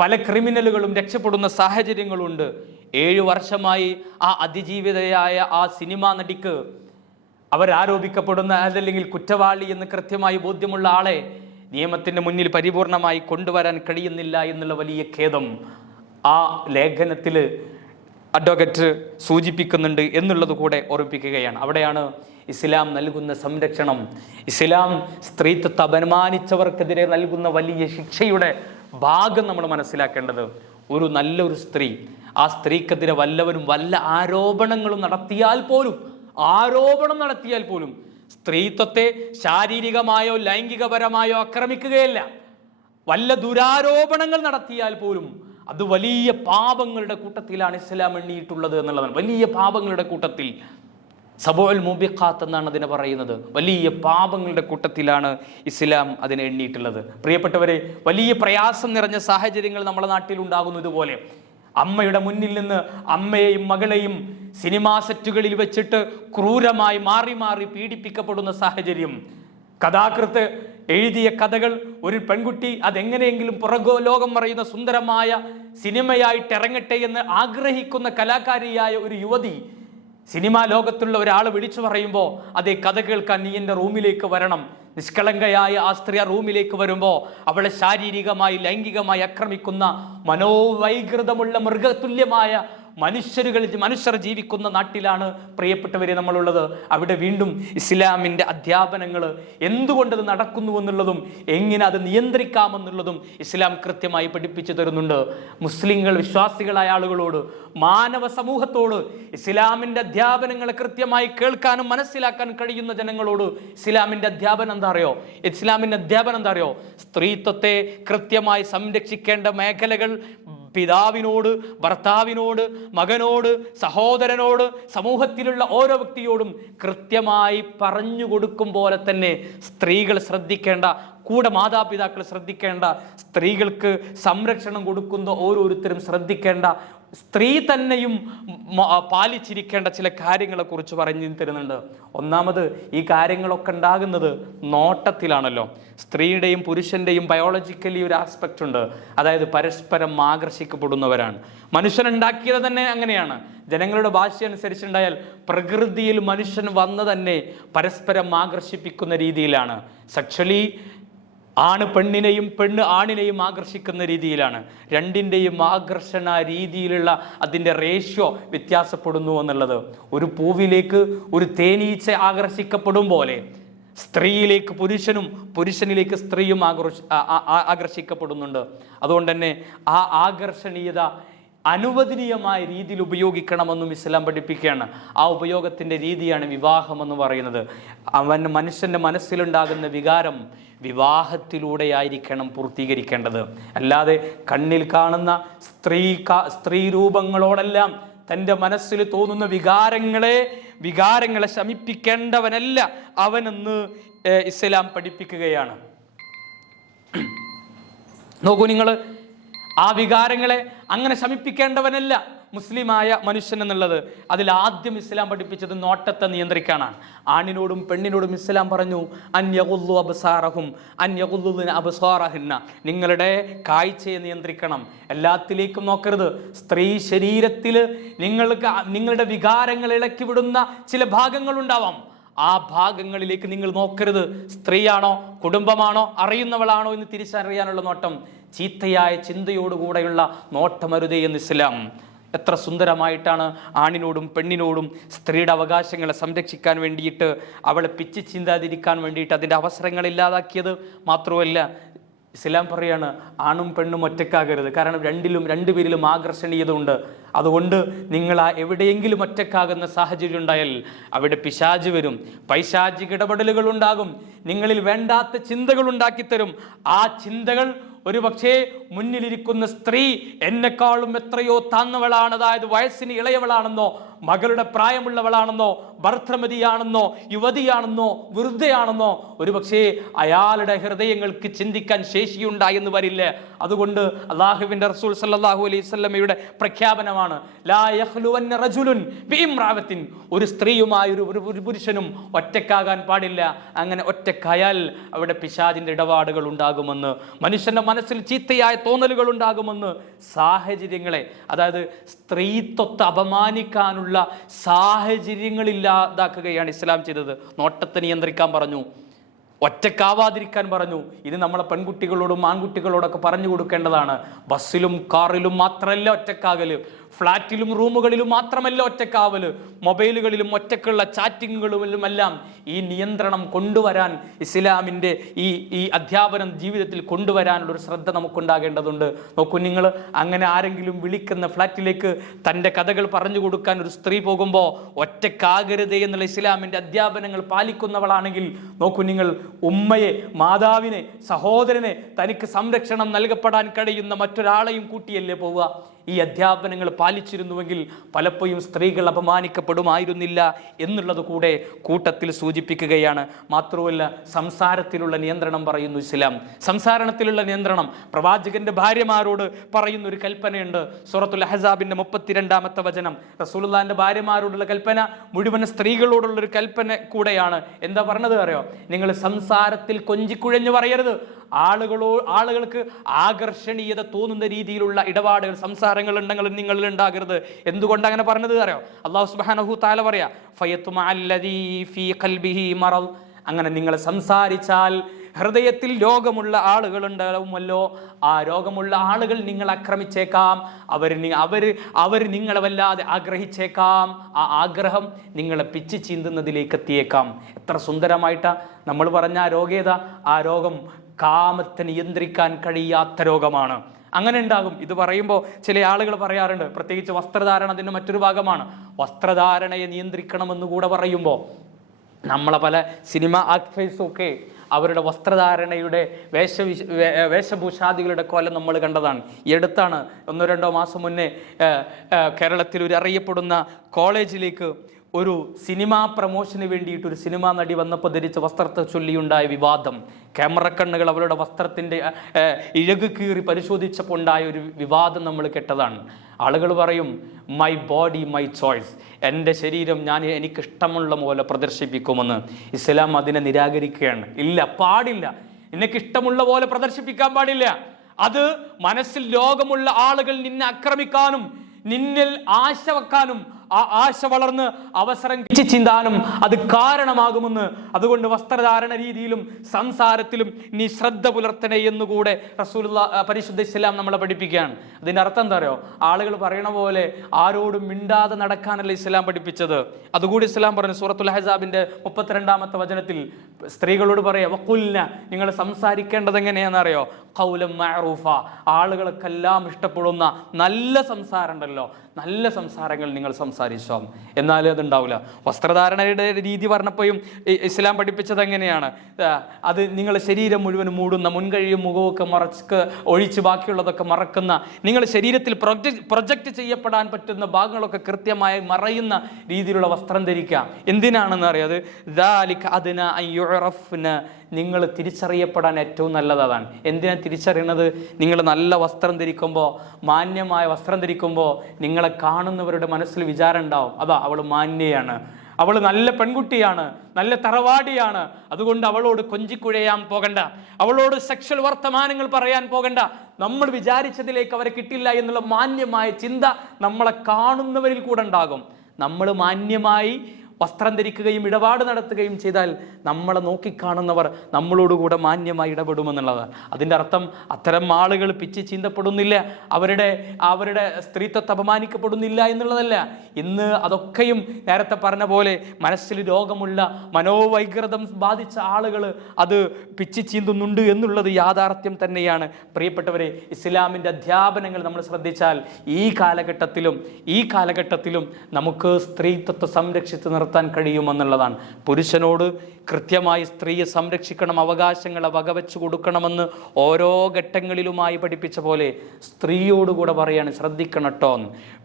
പല ക്രിമിനലുകളും രക്ഷപ്പെടുന്ന സാഹചര്യങ്ങളുണ്ട്. 7 വർഷമായി ആ അതിജീവിതയായ ആ സിനിമാ നടിക്ക് അവരാരോപിക്കപ്പെടുന്ന അതല്ലെങ്കിൽ കുറ്റവാളി എന്ന് കൃത്യമായി ബോധ്യമുള്ള ആളെ നിയമത്തിൻ്റെ മുന്നിൽ പരിപൂർണമായി കൊണ്ടുവരാൻ കഴിയുന്നില്ല എന്നുള്ള വലിയ ഖേദം ആ ലേഖനത്തിൽ അഡ്വക്കേറ്റ് സൂചിപ്പിക്കുന്നുണ്ട് എന്നുള്ളത് കൂടെ ഓർമ്മിപ്പിക്കുകയാണ്. അവിടെയാണ് ഇസ്ലാം നൽകുന്ന സംരക്ഷണം, ഇസ്ലാം സ്ത്രീത്വത്തെ അപമാനിച്ചവർക്കെതിരെ നൽകുന്ന വലിയ ശിക്ഷയുടെ ഭാഗം നമ്മൾ മനസ്സിലാക്കേണ്ടത്. ഒരു നല്ലൊരു സ്ത്രീ, ആ സ്ത്രീക്കെതിരെ വല്ലവരും വല്ല ആരോപണം നടത്തിയാൽ പോലും സ്ത്രീത്വത്തെ ശാരീരികമായോ ലൈംഗികപരമായോ ആക്രമിക്കുകയല്ല, വല്ല ദുരാരോപണങ്ങൾ നടത്തിയാൽ പോലും അത് വലിയ പാപങ്ങളുടെ കൂട്ടത്തിലാണ് ഇസ്ലാം എണ്ണിയിട്ടുള്ളത് എന്നുള്ളതാണ്. വലിയ പാപങ്ങളുടെ കൂട്ടത്തിൽ, സബഉൽ മുബിഖാത്ത് എന്നാണ് അതിനെ പറയുന്നത്. വലിയ പാപങ്ങളുടെ കൂട്ടത്തിലാണ് ഇസ്ലാം അതിനെ എണ്ണിയിട്ടുള്ളത്. പ്രിയപ്പെട്ടവരെ, വലിയ പ്രയാസം നിറഞ്ഞ സാഹചര്യങ്ങൾ നമ്മുടെ നാട്ടിൽ ഉണ്ടാകുന്നു. ഇതുപോലെ അമ്മയുടെ മുന്നിൽ നിന്ന് അമ്മയെയും മകളെയും സിനിമാ സെറ്റുകളിൽ വെച്ചിട്ട് ക്രൂരമായി മാറി മാറി പീഡിപ്പിക്കപ്പെടുന്ന സാഹചര്യം. കഥാകൃത്ത് എഴുതിയ കഥകൾ ഒരു പെൺകുട്ടി അതെങ്ങനെയെങ്കിലും പുറകോ ലോകം പറയുന്ന സുന്ദരമായ സിനിമയായിട്ട് ഇറങ്ങട്ടെ എന്ന് ആഗ്രഹിക്കുന്ന കലാകാരിയായ ഒരു യുവതി സിനിമാ ലോകത്തുള്ള ഒരാൾ വിളിച്ചു പറയുമ്പോൾ അതേ കഥ കേൾക്കാൻ നീ എൻ്റെ റൂമിലേക്ക് വരണം. നിഷ്കളങ്കയായ ആ സ്ത്രീ ആ റൂമിലേക്ക് വരുമ്പോൾ അവളെ ശാരീരികമായി ലൈംഗികമായി ആക്രമിക്കുന്ന മനോവൈകൃതമുള്ള മൃഗതുല്യമായ മനുഷ്യർ ജീവിക്കുന്ന നാട്ടിലാണ് പ്രിയപ്പെട്ടവരെ നമ്മളുള്ളത്. അവിടെ വീണ്ടും ഇസ്ലാമിൻ്റെ അധ്യാപനങ്ങൾ എന്തുകൊണ്ടത് നടക്കുന്നു എന്നുള്ളതും എങ്ങനെ അത് നിയന്ത്രിക്കാമെന്നുള്ളതും ഇസ്ലാം കൃത്യമായി പഠിപ്പിച്ചു തരുന്നുണ്ട്. മുസ്ലിങ്ങൾ, വിശ്വാസികളായ ആളുകളോട്, മാനവ സമൂഹത്തോട് ഇസ്ലാമിൻ്റെ അധ്യാപനങ്ങളെ കൃത്യമായി കേൾക്കാനും മനസ്സിലാക്കാനും കഴിയുന്ന ജനങ്ങളോട് ഇസ്ലാമിൻ്റെ അധ്യാപനം എന്താ അറിയോ? സ്ത്രീത്വത്തെ കൃത്യമായി സംരക്ഷിക്കേണ്ട മേഖലകൾ പിതാവിനോട്, ഭർത്താവിനോട്, മകനോട്, സഹോദരനോട്, സമൂഹത്തിലുള്ള ഓരോ വ്യക്തിയോടും കൃത്യമായി പറഞ്ഞു കൊടുക്കും പോലെ തന്നെ സ്ത്രീകൾ ശ്രദ്ധിക്കേണ്ട, കൂടെ മാതാപിതാക്കൾ ശ്രദ്ധിക്കേണ്ട, സ്ത്രീകൾക്ക് സംരക്ഷണം കൊടുക്കുന്ന ഓരോരുത്തരും ശ്രദ്ധിക്കേണ്ട സ്ത്രീ തന്നെയും പാലിച്ചിരിക്കേണ്ട ചില കാര്യങ്ങളെക്കുറിച്ച് പറഞ്ഞു തരുന്നുണ്ട്. ഒന്നാമത്, ഈ കാര്യങ്ങളൊക്കെ ഉണ്ടാകുന്നത് നോട്ടത്തിലാണല്ലോ. സ്ത്രീയുടെയും പുരുഷൻ്റെയും ബയോളജിക്കലി ഒരു ആസ്പെക്റ്റ് ഉണ്ട്, അതായത് പരസ്പരം ആകർഷിക്കപ്പെടുന്നവരാണ്. മനുഷ്യനുണ്ടാക്കിയത് തന്നെ അങ്ങനെയാണ്. ജനങ്ങളുടെ ഭാഷ അനുസരിച്ചുണ്ടായാൽ പ്രകൃതിയിൽ മനുഷ്യൻ വന്ന് തന്നെ പരസ്പരം ആകർഷിപ്പിക്കുന്ന രീതിയിലാണ്. സെക്ഷലി ആണ് പെണ്ണിനെയും പെണ്ണ് ആണിനെയും ആകർഷിക്കുന്ന രീതിയിലാണ്. രണ്ടിൻ്റെയും ആകർഷണ രീതിയിലുള്ള അതിൻ്റെ റേഷ്യോ വ്യത്യാസപ്പെടുന്നു എന്നുള്ളത്. ഒരു പൂവിലേക്ക് ഒരു തേനീച്ച ആകർഷിക്കപ്പെടും പോലെ സ്ത്രീയിലേക്ക് പുരുഷനും പുരുഷനിലേക്ക് സ്ത്രീയും ആകർഷിക്കപ്പെടുന്നുണ്ട്. അതുകൊണ്ട് തന്നെ ആ ആകർഷണീയത അനുവദനീയമായ രീതിയിൽ ഉപയോഗിക്കണമെന്നും ഇസ്ലാം പഠിപ്പിക്കുകയാണ്. ആ ഉപയോഗത്തിൻ്റെ രീതിയാണ് വിവാഹം എന്ന് പറയുന്നത്. മനുഷ്യൻ്റെ മനസ്സിലുണ്ടാകുന്ന വികാരം വിവാഹത്തിലൂടെയായിരിക്കണം പൂർത്തീകരിക്കേണ്ടത്. അല്ലാതെ കണ്ണിൽ കാണുന്ന സ്ത്രീ രൂപങ്ങളോടെല്ലാം തൻ്റെ മനസ്സിൽ തോന്നുന്ന വികാരങ്ങളെ ശമിപ്പിക്കേണ്ടവനല്ല അവനെന്ന് ഇസ്ലാം പഠിപ്പിക്കുകയാണ്. നോക്കൂ നിങ്ങൾ, ആ വികാരങ്ങളെ അങ്ങനെ ശമിപ്പിക്കേണ്ടവനല്ല മുസ്ലിമായ മനുഷ്യൻ എന്നുള്ളത്. അതിലാദ്യം ഇസ്ലാം പഠിപ്പിച്ചത് നോട്ടത്തെ നിയന്ത്രിക്കാനാണ്. ആണിനോടും പെണ്ണിനോടും ഇസ്ലാം പറഞ്ഞു, അൻയഗുല്ലു അബ്സാറഹും അൻയഗുല്ലുന അബ്സാറഹുന്ന, നിങ്ങളുടെ കാഴ്ചയെ നിയന്ത്രിക്കണം, എല്ലാത്തിലേക്കും നോക്കരുത്. സ്ത്രീ ശരീരത്തിൽ നിങ്ങളുടെ വികാരങ്ങൾ ഇളക്കി വിടുന്ന ചില ഭാഗങ്ങളുണ്ടാവാം, ആ ഭാഗങ്ങളിലേക്ക് നിങ്ങൾ നോക്കരുത്. സ്ത്രീയാണോ കുടുംബമാണോ അറിയുന്നവളാണോ എന്ന് തിരിച്ചറിയാനുള്ള നോട്ടം, ചീത്തയായ ചിന്തയോടുകൂടെയുള്ള നോട്ടമരുതേ എന്ന് ഇസ്ലാം എത്ര സുന്ദരമായിട്ടാണ് ആണിനോടും പെണ്ണിനോടും സ്ത്രീയുടെ അവകാശങ്ങളെ സംരക്ഷിക്കാൻ വേണ്ടിയിട്ട്, അവളെ പിച്ച് ചിന്താതിരിക്കാൻ വേണ്ടിയിട്ട് അതിൻ്റെ അവസരങ്ങൾ ഇല്ലാതാക്കിയത്. മാത്രമല്ല ഇസ്ലാം പറയാണ്, ആണും പെണ്ണും ഒറ്റക്കാകരുത്. കാരണം രണ്ടുപേരിലും ആകർഷണീയത ഉണ്ട്. അതുകൊണ്ട് നിങ്ങൾ എവിടെയെങ്കിലും ഒറ്റക്കാകുന്ന സാഹചര്യം ഉണ്ടായാൽ അവിടെ പിശാച് വരും, പൈശാചിക ഇടപെടലുകൾ ഉണ്ടാകും, നിങ്ങളിൽ വേണ്ടാത്ത ചിന്തകൾ ഉണ്ടാക്കിത്തരും. ആ ചിന്തകൾ ഒരു പക്ഷേ മുന്നിലിരിക്കുന്ന സ്ത്രീ എന്നെക്കാളും എത്രയോ താന്നവളാണ്, അതായത് വയസ്സിന് ഇളയവളാണെന്നോ, മകളുടെ പ്രായമുള്ളവളാണെന്നോ, ഭർത്തൃമതിയാണെന്നോ, യുവതിയാണെന്നോ, വൃദ്ധയാണെന്നോ ഒരു പക്ഷേ അയാളുടെ ഹൃദയങ്ങൾക്ക് ചിന്തിക്കാൻ ശേഷിയുണ്ടായെന്ന് വരില്ല. അതുകൊണ്ട് അല്ലാഹുവിൻ്റെ റസൂൽ സല്ലല്ലാഹു അലൈഹി വസല്ലമയുടെ പ്രഖ്യാപനമാണ്, ലാ യഖ്ലുവന്ന റജുലുൻ ബിഇംറാഅത്തിൻ, ഒരു സ്ത്രീയുമായി ഒരു പുരുഷനും ഒറ്റക്കാകാൻ പാടില്ല. അങ്ങനെ ഒറ്റക്കായാൽ അവിടെ പിശാചിന്റെ ഇടപാടുകൾ ഉണ്ടാകുമെന്ന്, മനുഷ്യന്റെ മനസ്സിൽ ചീത്തയായ തോന്നലുകൾ ഉണ്ടാകുമെന്ന്, സാഹചര്യങ്ങളെ, അതായത് സ്ത്രീത്വത്തെ അപമാനിക്കാനുള്ള സാഹചര്യങ്ങളില്ലാതാക്കുകയാണ് ഇസ്ലാം ചെയ്തത്. നോട്ടത്തെ നിയന്ത്രിക്കാൻ പറഞ്ഞു, ഒറ്റക്കാവാതിരിക്കാൻ പറഞ്ഞു. ഇത് നമ്മളെ പെൺകുട്ടികളോടും ആൺകുട്ടികളോടൊക്കെ പറഞ്ഞു കൊടുക്കേണ്ടതാണ്. ബസ്സിലും കാറിലും മാത്രമല്ല ഒറ്റക്കാകല്, ഫ്ലാറ്റിലും റൂമുകളിലും മാത്രമല്ല ഒറ്റക്കാവല്, മൊബൈലുകളിലും ഒറ്റക്കുള്ള ചാറ്റിങ്ങുകളിലുമെല്ലാം ഈ നിയന്ത്രണം കൊണ്ടുവരാൻ ഇസ്ലാമിൻ്റെ ഈ അധ്യാപനം ജീവിതത്തിൽ കൊണ്ടുവരാനുള്ളൊരു ശ്രദ്ധ നമുക്കുണ്ടാകേണ്ടതുണ്ട്. നോക്കൂ നിങ്ങൾ, അങ്ങനെ ആരെങ്കിലും വിളിക്കുന്ന ഫ്ലാറ്റിലേക്ക് തൻ്റെ കഥകൾ പറഞ്ഞു കൊടുക്കാൻ ഒരു സ്ത്രീ പോകുമ്പോൾ ഒറ്റക്കാകരുതേ എന്നുള്ള ഇസ്ലാമിൻ്റെ അധ്യാപനങ്ങൾ പാലിക്കുന്നവളാണെങ്കിൽ നോക്കൂ നിങ്ങൾ, ഉമ്മയെ, മാതാവിനെ, സഹോദരനെ, തനിക്ക് സംരക്ഷണം നൽകപ്പെടാൻ കഴിയുന്ന മറ്റൊരാളെയും കൂട്ടിയല്ലേ പോവുക. ഈ അധ്യാപനങ്ങൾ പാലിച്ചിരുന്നുവെങ്കിൽ പലപ്പോഴും സ്ത്രീകൾ അപമാനിക്കപ്പെടുമായിരുന്നില്ല എന്നുള്ളത് കൂടെ കൂട്ടത്തിൽ സൂചിപ്പിക്കുകയാണ്. മാത്രമല്ല സംസാരത്തിലുള്ള നിയന്ത്രണം പറയുന്നു ഇസ്ലാം. സംസാരണത്തിലുള്ള നിയന്ത്രണം പ്രവാചകന്റെ ഭാര്യമാരോട് പറയുന്ന ഒരു കൽപ്പനയുണ്ട്. സൂറത്തുൽ അഹ്സാബിന്റെ 32-ാമത്തെ വചനം. റസൂലുള്ളാഹിന്റെ ഭാര്യമാരോടുള്ള കൽപ്പന മുഴുവൻ സ്ത്രീകളോടുള്ളൊരു കൽപ്പന കൂടെയാണ്. എന്താ പറഞ്ഞത് അറിയോ? നിങ്ങൾ സംസാരത്തിൽ കൊഞ്ചിക്കുഴഞ്ഞു പറയരുത്. ആളുകൾക്ക് ആകർഷണീയത തോന്നുന്ന രീതിയിലുള്ള ഇടപാടുകൾ, സംസാരങ്ങൾ ഉണ്ടെങ്കിൽ നിങ്ങളിൽ ഉണ്ടാകരുത്. എന്തുകൊണ്ട് അങ്ങനെ പറഞ്ഞത് അറിയോ? അല്ലാഹു സുബ്ഹാനഹു തആല പറയാ, ഫയത്മഅല്ലദീ ഫീ ഖൽബിഹി മറദ്, അങ്ങനെ നിങ്ങൾ സംസാരിച്ചാൽ ഹൃദയത്തിൽ രോഗമുള്ള ആളുകൾ ഉണ്ടാവുമല്ലോ, ആ രോഗമുള്ള ആളുകൾ നിങ്ങൾ ആക്രമിച്ചേക്കാം, അവർ നിങ്ങളെ വല്ലാതെ ആഗ്രഹിച്ചേക്കാം, ആ ആഗ്രഹം നിങ്ങളെ പിച്ച് ചീന്തുന്നതിലേക്ക് എത്തിയേക്കാം. എത്ര സുന്ദരമായിട്ടാ നമ്മൾ പറഞ്ഞ ആ രോഗേത, ആ രോഗം കാമത്തെ നിയന്ത്രിക്കാൻ കഴിയാത്ത രോഗമാണ്. അങ്ങനെ ഉണ്ടാകും. ഇത് പറയുമ്പോൾ ചില ആളുകൾ പറയാറുണ്ട്, പ്രത്യേകിച്ച് വസ്ത്രധാരണ അതിൻ്റെ മറ്റൊരു ഭാഗമാണ്. വസ്ത്രധാരണയെ നിയന്ത്രിക്കണമെന്ന് കൂടെ പറയുമ്പോൾ നമ്മളെ പല സിനിമ ആക്ടേഴ്സും ഒക്കെ അവരുടെ വസ്ത്രധാരണയുടെ വേഷഭൂഷാദികളുടെ കോലം നമ്മൾ കണ്ടതാണ്. ഈ അടുത്താണ് 1-2 മാസം മുന്നേ കേരളത്തിൽ ഒരു അറിയപ്പെടുന്ന കോളേജിലേക്ക് ഒരു സിനിമാ പ്രമോഷന് വേണ്ടിയിട്ട് ഒരു സിനിമാ നടി വന്നപ്പോൾ ധരിച്ച വസ്ത്രത്തെ ചൊല്ലിയുണ്ടായ വിവാദം, ക്യാമറ കണ്ണുകൾ അവരുടെ വസ്ത്രത്തിൻ്റെ ഇഴക് കീറി പരിശോധിച്ചപ്പോൾ ഉണ്ടായ ഒരു വിവാദം നമ്മൾ കേട്ടതാണ്. ആളുകൾ പറയും മൈ ബോഡി മൈ ചോയ്സ്, എൻ്റെ ശരീരം ഞാൻ എനിക്കിഷ്ടമുള്ള പോലെ പ്രദർശിപ്പിക്കുമെന്ന്. ഇസ്ലാം അതിനെ നിരാകരിക്കുകയാണ്. ഇല്ല, പാടില്ല, എനിക്കിഷ്ടമുള്ള പോലെ പ്രദർശിപ്പിക്കാൻ പാടില്ല. അത് മനസ്സിൽ രോഗമുള്ള ആളുകൾ നിന്നെ ആക്രമിക്കാനും നിന്നിൽ ആശ വെക്കാനും ആ ആശ വളർന്ന് അവസരം ചിന്താനും അത് കാരണമാകുമെന്ന്. അതുകൊണ്ട് വസ്ത്രധാരണ രീതിയിലും സംസാരത്തിലും നീ ശ്രദ്ധ പുലർത്തണേ എന്നുകൂടെ റസൂലുള്ളാഹി പരിശുദ്ധ ഇസ്ലാം നമ്മളെ പഠിപ്പിക്കുകയാണ്. അതിൻ്റെ അർത്ഥം എന്താ അറിയോ? ആളുകൾ പറയണ പോലെ ആരോടും മിണ്ടാതെ നടക്കാനല്ല ഇസ്ലാം പഠിപ്പിച്ചത്. അതുകൂടി ഇസ്ലാം പറഞ്ഞു സൂറത്തുൽ അഹ്സാബിന്റെ 32-ാമത്തെ വചനത്തിൽ സ്ത്രീകളോട് പറയാ വഖുൽന, നിങ്ങൾ സംസാരിക്കേണ്ടത് എങ്ങനെയാണെന്നറിയോ? ഖൗലൻ മഅറൂഫ, ആളുകൾക്കെല്ലാം ഇഷ്ടപ്പെടുന്ന നല്ല സംസാരം ഉണ്ടല്ലോ, നല്ല സംസാരങ്ങൾ നിങ്ങൾ സംസാരിച്ചോ, എന്നാലേ അതുണ്ടാവില്ല. വസ്ത്രധാരണയുടെ രീതി പറഞ്ഞപ്പോഴും ഇസ്ലാം പഠിപ്പിച്ചത് എങ്ങനെയാണ്? അത് നിങ്ങൾ ശരീരം മുഴുവൻ മൂടുന്ന, മുൻകഴിയും മുഖമൊക്കെ ഒഴിച്ച് ബാക്കിയുള്ളതൊക്കെ മറക്കുന്ന, നിങ്ങൾ ശരീരത്തിൽ പ്രൊജക്റ്റ് ചെയ്യപ്പെടാൻ പറ്റുന്ന ഭാഗങ്ങളൊക്കെ കൃത്യമായി മറയുന്ന രീതിയിലുള്ള വസ്ത്രം ധരിക്കുക. എന്തിനാണെന്ന് അറിയാതെ നിങ്ങൾ തിരിച്ചറിയപ്പെടാൻ ഏറ്റവും നല്ലതാണ്. എന്തിനാ തിരിച്ചറിയണത്? നിങ്ങൾ നല്ല വസ്ത്രം ധരിക്കുമ്പോൾ, മാന്യമായ വസ്ത്രം ധരിക്കുമ്പോൾ നിങ്ങളെ കാണുന്നവരുടെ മനസ്സിൽ വിചാരം ഉണ്ടാവും, അതാ അവൾ മാന്യയാണ്, അവൾ നല്ല പെൺകുട്ടിയാണ്, നല്ല തറവാടിയാണ്, അതുകൊണ്ട് അവളോട് കൊഞ്ചിക്കുഴയാൻ പോകണ്ട, അവളോട് സെക്ഷൽ വർത്തമാനങ്ങൾ പറയാൻ പോകണ്ട, നമ്മൾ വിചാരിച്ചതിലേക്ക് അവരെ കിട്ടില്ല എന്നുള്ള മാന്യമായ ചിന്ത നമ്മളെ കാണുന്നവരിൽ കൂടെ ഉണ്ടാകും. നമ്മൾ മാന്യമായി വസ്ത്രം ധരിക്കുകയും ഇടപാട് നടത്തുകയും ചെയ്താൽ നമ്മളെ നോക്കിക്കാണുന്നവർ നമ്മളോടുകൂടെ മാന്യമായി ഇടപെടുമെന്നുള്ളതാണ്. അതിൻ്റെ അർത്ഥം അത്തരം ആളുകൾ പിച്ചി ചീന്തപ്പെടുന്നില്ല, അവരുടെ സ്ത്രീത്വത്തെ അപമാനിക്കപ്പെടുന്നില്ല എന്നുള്ളതല്ല. ഇന്ന് അതൊക്കെയും നേരത്തെ പറഞ്ഞ പോലെ മനസ്സിൽ രോഗമുള്ള, മനോവൈകൃതം ബാധിച്ച ആളുകൾ അത് പിച്ചി ചീന്തുന്നുണ്ട് എന്നുള്ളത് യാഥാർത്ഥ്യം തന്നെയാണ്. പ്രിയപ്പെട്ടവരെ, ഇസ്ലാമിൻ്റെ അധ്യാപനങ്ങൾ നമ്മൾ ശ്രദ്ധിച്ചാൽ ഈ കാലഘട്ടത്തിലും നമുക്ക് സ്ത്രീത്വത്തെ സംരക്ഷിച്ച് നിർത്താൻ കഴിയുമെന്നുള്ളതാണ്. പുരുഷനോട് കൃത്യമായി സ്ത്രീയെ സംരക്ഷിക്കണം, അവകാശങ്ങളെ വകവെച്ചു കൊടുക്കണമെന്ന് ഓരോ ഘട്ടങ്ങളിലുമായി പഠിപ്പിച്ച പോലെ സ്ത്രീയോടുകൂടെ പറയാണ് ശ്രദ്ധിക്കണം കേട്ടോ.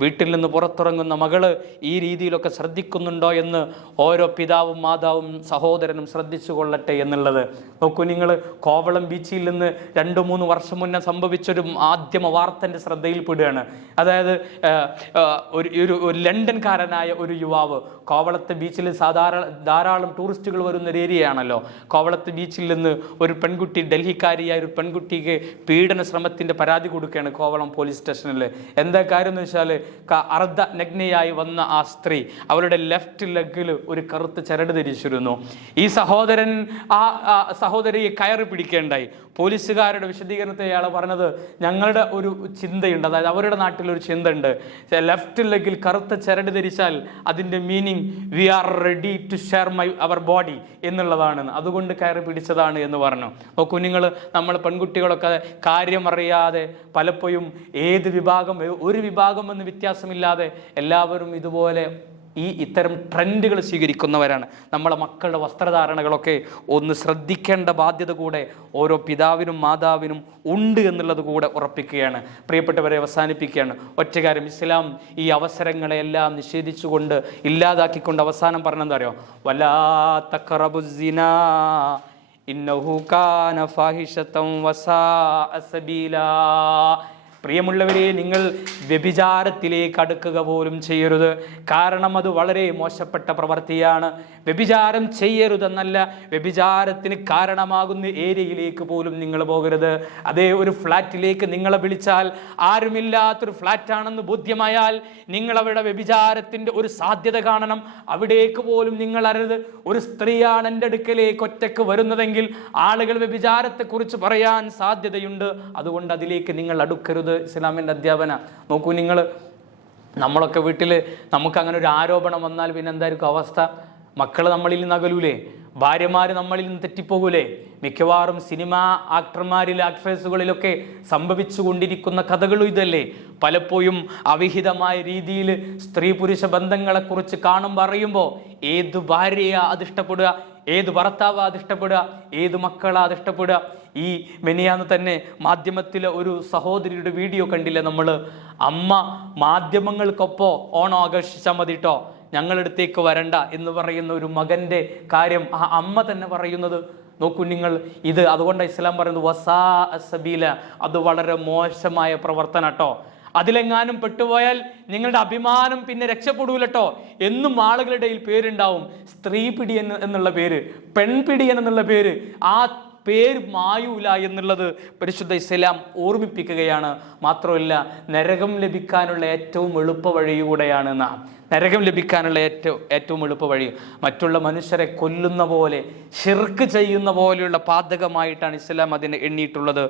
വീട്ടിൽ നിന്ന് പുറത്തിറങ്ങുന്ന മകള് ഈ രീതിയിലൊക്കെ ശ്രദ്ധിക്കുന്നുണ്ടോ എന്ന് ഓരോ പിതാവും മാതാവും സഹോദരനും ശ്രദ്ധിച്ചു കൊള്ളട്ടെ എന്നുള്ളത്. നോക്കൂ, നിങ്ങൾ കോവളം ബീച്ചിൽ നിന്ന് 2-3 വർഷം മുന്നേ സംഭവിച്ചൊരു മാധ്യമ വാർത്തൻ്റെ ശ്രദ്ധയിൽപ്പെടുകയാണ്. അതായത് ഒരു ലണ്ടൻകാരനായ ഒരു യുവാവ് കോവളത്തെ ബീച്ചിൽ ധാരാളം ടൂറിസ്റ്റുകൾ വരുന്ന ഒരു ഏരിയയാണല്ലോ. കോവളത്ത് ബീച്ചിൽ നിന്ന് ഒരു പെൺകുട്ടി, ഡൽഹിക്കാരിയായ ഒരു പെൺകുട്ടിക്ക് പീഡന ശ്രമത്തിൻ്റെ പരാതി കൊടുക്കുകയാണ് കോവളം പോലീസ് സ്റ്റേഷനിൽ. എന്താ കാര്യം എന്ന് വെച്ചാൽ, അർദ്ധ നഗ്നയായി വന്ന ആ സ്ത്രീ അവരുടെ ലെഫ്റ്റ് ലെഗിൽ ഒരു കറുത്ത ചരട് ധരിച്ചിരുന്നു. ഈ സഹോദരിയെ കയറി പിടിക്കേണ്ടായി. പോലീസുകാരുടെ വിശദീകരണത്തെ അയാൾ പറഞ്ഞത്, ഞങ്ങളുടെ ഒരു ചിന്തയുണ്ട്, അതായത് അവരുടെ നാട്ടിലൊരു ചിന്തയുണ്ട്, ലെഫ്റ്റ് ലെഗിൽ കറുത്ത ചരട് ധരിച്ചാൽ അതിൻ്റെ meaning we are ready to share our body എന്നുള്ളതാണ്, അതുകൊണ്ട് കയറി പിടിച്ചതാണ് എന്ന് പറഞ്ഞു. നോക്കൂ നിങ്ങൾ, നമ്മൾ പെൺകുട്ടികളൊക്കെ കാര്യം അറിയാതെ പലപ്പോഴും ഒരു വിഭാഗം എന്ന് വ്യത്യാസമില്ലാതെ എല്ലാവരും ഇതുപോലെ ഇത്തരം ട്രെൻഡുകൾ സ്വീകരിക്കുന്നവരാണ്. നമ്മളെ മക്കളുടെ വസ്ത്രധാരണകളൊക്കെ ഒന്ന് ശ്രദ്ധിക്കേണ്ട ബാധ്യത കൂടെ ഓരോ പിതാവിനും മാതാവിനും ഉണ്ട് എന്നുള്ളത് കൂടെ ഉറപ്പിക്കുകയാണ്. പ്രിയപ്പെട്ടവരെ, അവസാനിപ്പിക്കുകയാണ്. ഒറ്റക്കാര്യം, ഇസ്ലാം ഈ അവസരങ്ങളെല്ലാം നിഷേധിച്ചുകൊണ്ട് ഇല്ലാതാക്കിക്കൊണ്ട് അവസാനം പറഞ്ഞെന്താ അറിയോ? വലാ തഖറബുസ്സിനാ ഇന്നഹു കാന ഫാഹിശതൻ വസാഅ സബീലാ. പ്രിയമുള്ളവരെ, നിങ്ങൾ വ്യഭിചാരത്തിലേക്ക് അടുക്കുക പോലും ചെയ്യരുത്. കാരണം അത് വളരെ മോശപ്പെട്ട പ്രവൃത്തിയാണ്. വ്യഭിചാരം ചെയ്യരുതെന്നല്ല, വ്യഭിചാരത്തിന് കാരണമാകുന്ന ഏരിയയിലേക്ക് പോലും നിങ്ങൾ പോകരുത്. അതേ ഒരു ഫ്ലാറ്റിലേക്ക് നിങ്ങളെ വിളിച്ചാൽ ആരുമില്ലാത്തൊരു ഫ്ലാറ്റാണെന്ന് ബോധ്യമായാൽ നിങ്ങൾ അവിടെ വ്യഭിചാരത്തിൻ്റെ ഒരു സാധ്യത കാണണം. അവിടേക്ക് പോലും നിങ്ങൾ അരുത്. ഒരു സ്ത്രീയാണ് എൻ്റെ അടുക്കലേക്ക് ഒറ്റക്ക് വരുന്നതെങ്കിൽ ആളുകൾ വ്യഭിചാരത്തെക്കുറിച്ച് പറയാൻ സാധ്യതയുണ്ട്. അതുകൊണ്ട് അതിലേക്ക് നിങ്ങൾ അടുക്കരുത്. ഇസ്ലാമിൻ്റെ അധ്യാപന നോക്കൂ. നമ്മളൊക്കെ വീട്ടിൽ നമുക്ക് അങ്ങനെ ഒരു ആരോപണം വന്നാൽ പിന്നെ എന്തായിരിക്കും അവസ്ഥ? മക്കൾ നമ്മളിൽ നിന്ന് അകലൂലേ? ഭാര്യമാർ നമ്മളിൽ നിന്ന് തെറ്റിപ്പോകൂലേ? മിക്കവാറും സിനിമാ ആക്ട്രസുകളിലൊക്കെ സംഭവിച്ചു കൊണ്ടിരിക്കുന്ന കഥകളും ഇതല്ലേ. പലപ്പോഴും അവിഹിതമായ രീതിയിൽ സ്ത്രീ പുരുഷ ബന്ധങ്ങളെക്കുറിച്ച് കാണുമ്പോൾ അറിയുമ്പോൾ ഏത് ഭാര്യയാ അതിഷ്ടപ്പെടുക, ഏത് ഭർത്താവാ അതിഷ്ടപ്പെടുക, ഏത് മക്കളാ അതിഷ്ടപ്പെടുക? ഈ മെനിയാന്ന് തന്നെ മാധ്യമത്തിലെ ഒരു സഹോദരിയുടെ വീഡിയോ കണ്ടില്ലേ നമ്മൾ? അമ്മ മാധ്യമങ്ങൾക്കൊപ്പം ഓണം ആഘോഷിച്ചാൽ മതി കേട്ടോ, ഞങ്ങളടുത്തേക്ക് വരണ്ട എന്ന് പറയുന്ന ഒരു മകൻ്റെ കാര്യം ആ അമ്മ തന്നെ പറയുന്നത് നോക്കൂ നിങ്ങൾ. ഇത് അതുകൊണ്ട് ഇസ്ലാം പറയുന്നത് വസാ സബീല, അത് വളരെ മോശമായ പ്രവർത്തനം കേട്ടോ. അതിലെങ്ങാനും പെട്ടുപോയാൽ നിങ്ങളുടെ അഭിമാനം പിന്നെ രക്ഷപ്പെടൂലട്ടോ. എന്നും ആളുകളുടെ ഇടയിൽ പേരുണ്ടാവും, സ്ത്രീ പിടിയൻ എന്നുള്ള പേര്, പെൺപിടിയൻ എന്നുള്ള പേര്. ആ പേര് മായൂല എന്നുള്ളത് പരിശുദ്ധ ഇസ്ലാം ഓർമ്മിപ്പിക്കുകയാണ്. മാത്രമല്ല, നരകം ലഭിക്കാനുള്ള ഏറ്റവും എളുപ്പ വഴിയൂടെയാണ് നരകം ലഭിക്കാനുള്ള ഏറ്റവും എളുപ്പ വഴി മറ്റുള്ള മനുഷ്യരെ കൊല്ലുന്ന പോലെ, ശിർക്ക് ചെയ്യുന്ന പോലെയുള്ള പാതകമായിട്ടാണ് ഇസ്ലാം അതിനെ എണ്ണിയിട്ടുള്ളത്.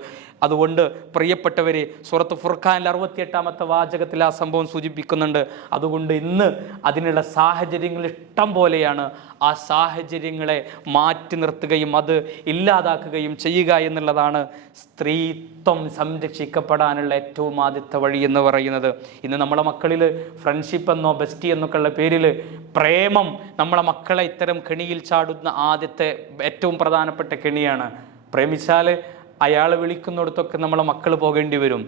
അതുകൊണ്ട് പ്രിയപ്പെട്ടവരെ, സൂറത്ത് ഫുർഖാനിൽ 68-ാമത്തെ വാചകത്തിൽ ആ സംഭവം സൂചിപ്പിക്കുന്നുണ്ട്. അതുകൊണ്ട് ഇന്ന് അതിനുള്ള സാഹചര്യങ്ങൾ ഇഷ്ടം പോലെയാണ്. ആ സാഹചര്യങ്ങളെ മാറ്റി നിർത്തുകയും അത് ഇല്ലാതാക്കുകയും ചെയ്യുക എന്നുള്ളതാണ് സ്ത്രീത്വം സംരക്ഷിക്കപ്പെടാനുള്ള ഏറ്റവും ആദ്യത്തെ വഴി എന്ന് പറയുന്നത്. ഇന്ന് നമ്മളെ മക്കളിൽ ഫ്രണ്ട്ഷിപ്പ് എന്നോ ബെസ്റ്റി എന്നൊക്കെയുള്ള പേരിൽ പ്രേമം നമ്മളെ മക്കളെ ഇത്തരം കെണിയിൽ ചാടുന്ന ആദ്യത്തെ ഏറ്റവും പ്രധാനപ്പെട്ട കെണിയാണ്. പ്രേമിച്ചാൽ അയാൾ വിളിക്കുന്നിടത്തൊക്കെ നമ്മളെ മക്കൾ പോകേണ്ടി വരും.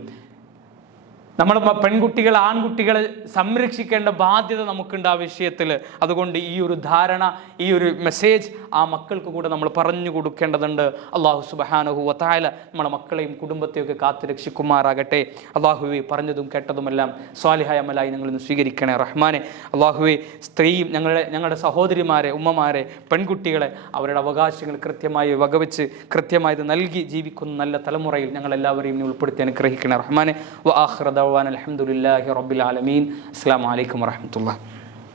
നമ്മൾ പെൺകുട്ടികൾ ആൺകുട്ടികളെ സംരക്ഷിക്കേണ്ട ബാധ്യത നമുക്കുണ്ട് ആ വിഷയത്തിൽ. അതുകൊണ്ട് ഈ ഒരു ധാരണ, ഈ ഒരു മെസ്സേജ് ആ മക്കൾക്ക് കൂടെ നമ്മൾ പറഞ്ഞു കൊടുക്കേണ്ടതുണ്ട്. അള്ളാഹു സുബ്ഹാനഹു വ തആല നമ്മളെ മക്കളെയും കുടുംബത്തെയൊക്കെ കാത്തു രക്ഷിക്കുമാറാകട്ടെ. അള്ളാഹുവെ, പറഞ്ഞതും കേട്ടതുമെല്ലാം സ്വാലിഹായ അമലായി ഞങ്ങൾ ഇന്ന് സ്വീകരിക്കണേ റഹ്മാനെ. അള്ളാഹുവെ, സ്ത്രീയും ഞങ്ങളുടെ സഹോദരിമാരെ, ഉമ്മമാരെ, പെൺകുട്ടികളെ അവരുടെ അവകാശങ്ങൾ കൃത്യമായി വകവെച്ച് കൃത്യമായത് നൽകി ജീവിക്കുന്ന നല്ല തലമുറയിൽ ഞങ്ങളെല്ലാവരെയും നീ ഉൾപ്പെടുത്തി അനുഗ്രഹിക്കണേ റഹ്മാനെ. വ ആഖിറ ദഅ്വാന അൽഹംദുലില്ലാഹി റബ്ബിൽ ആലമീൻ. അസ്സലാമു അലൈക്കും വറഹ്മത്തുള്ളാഹി.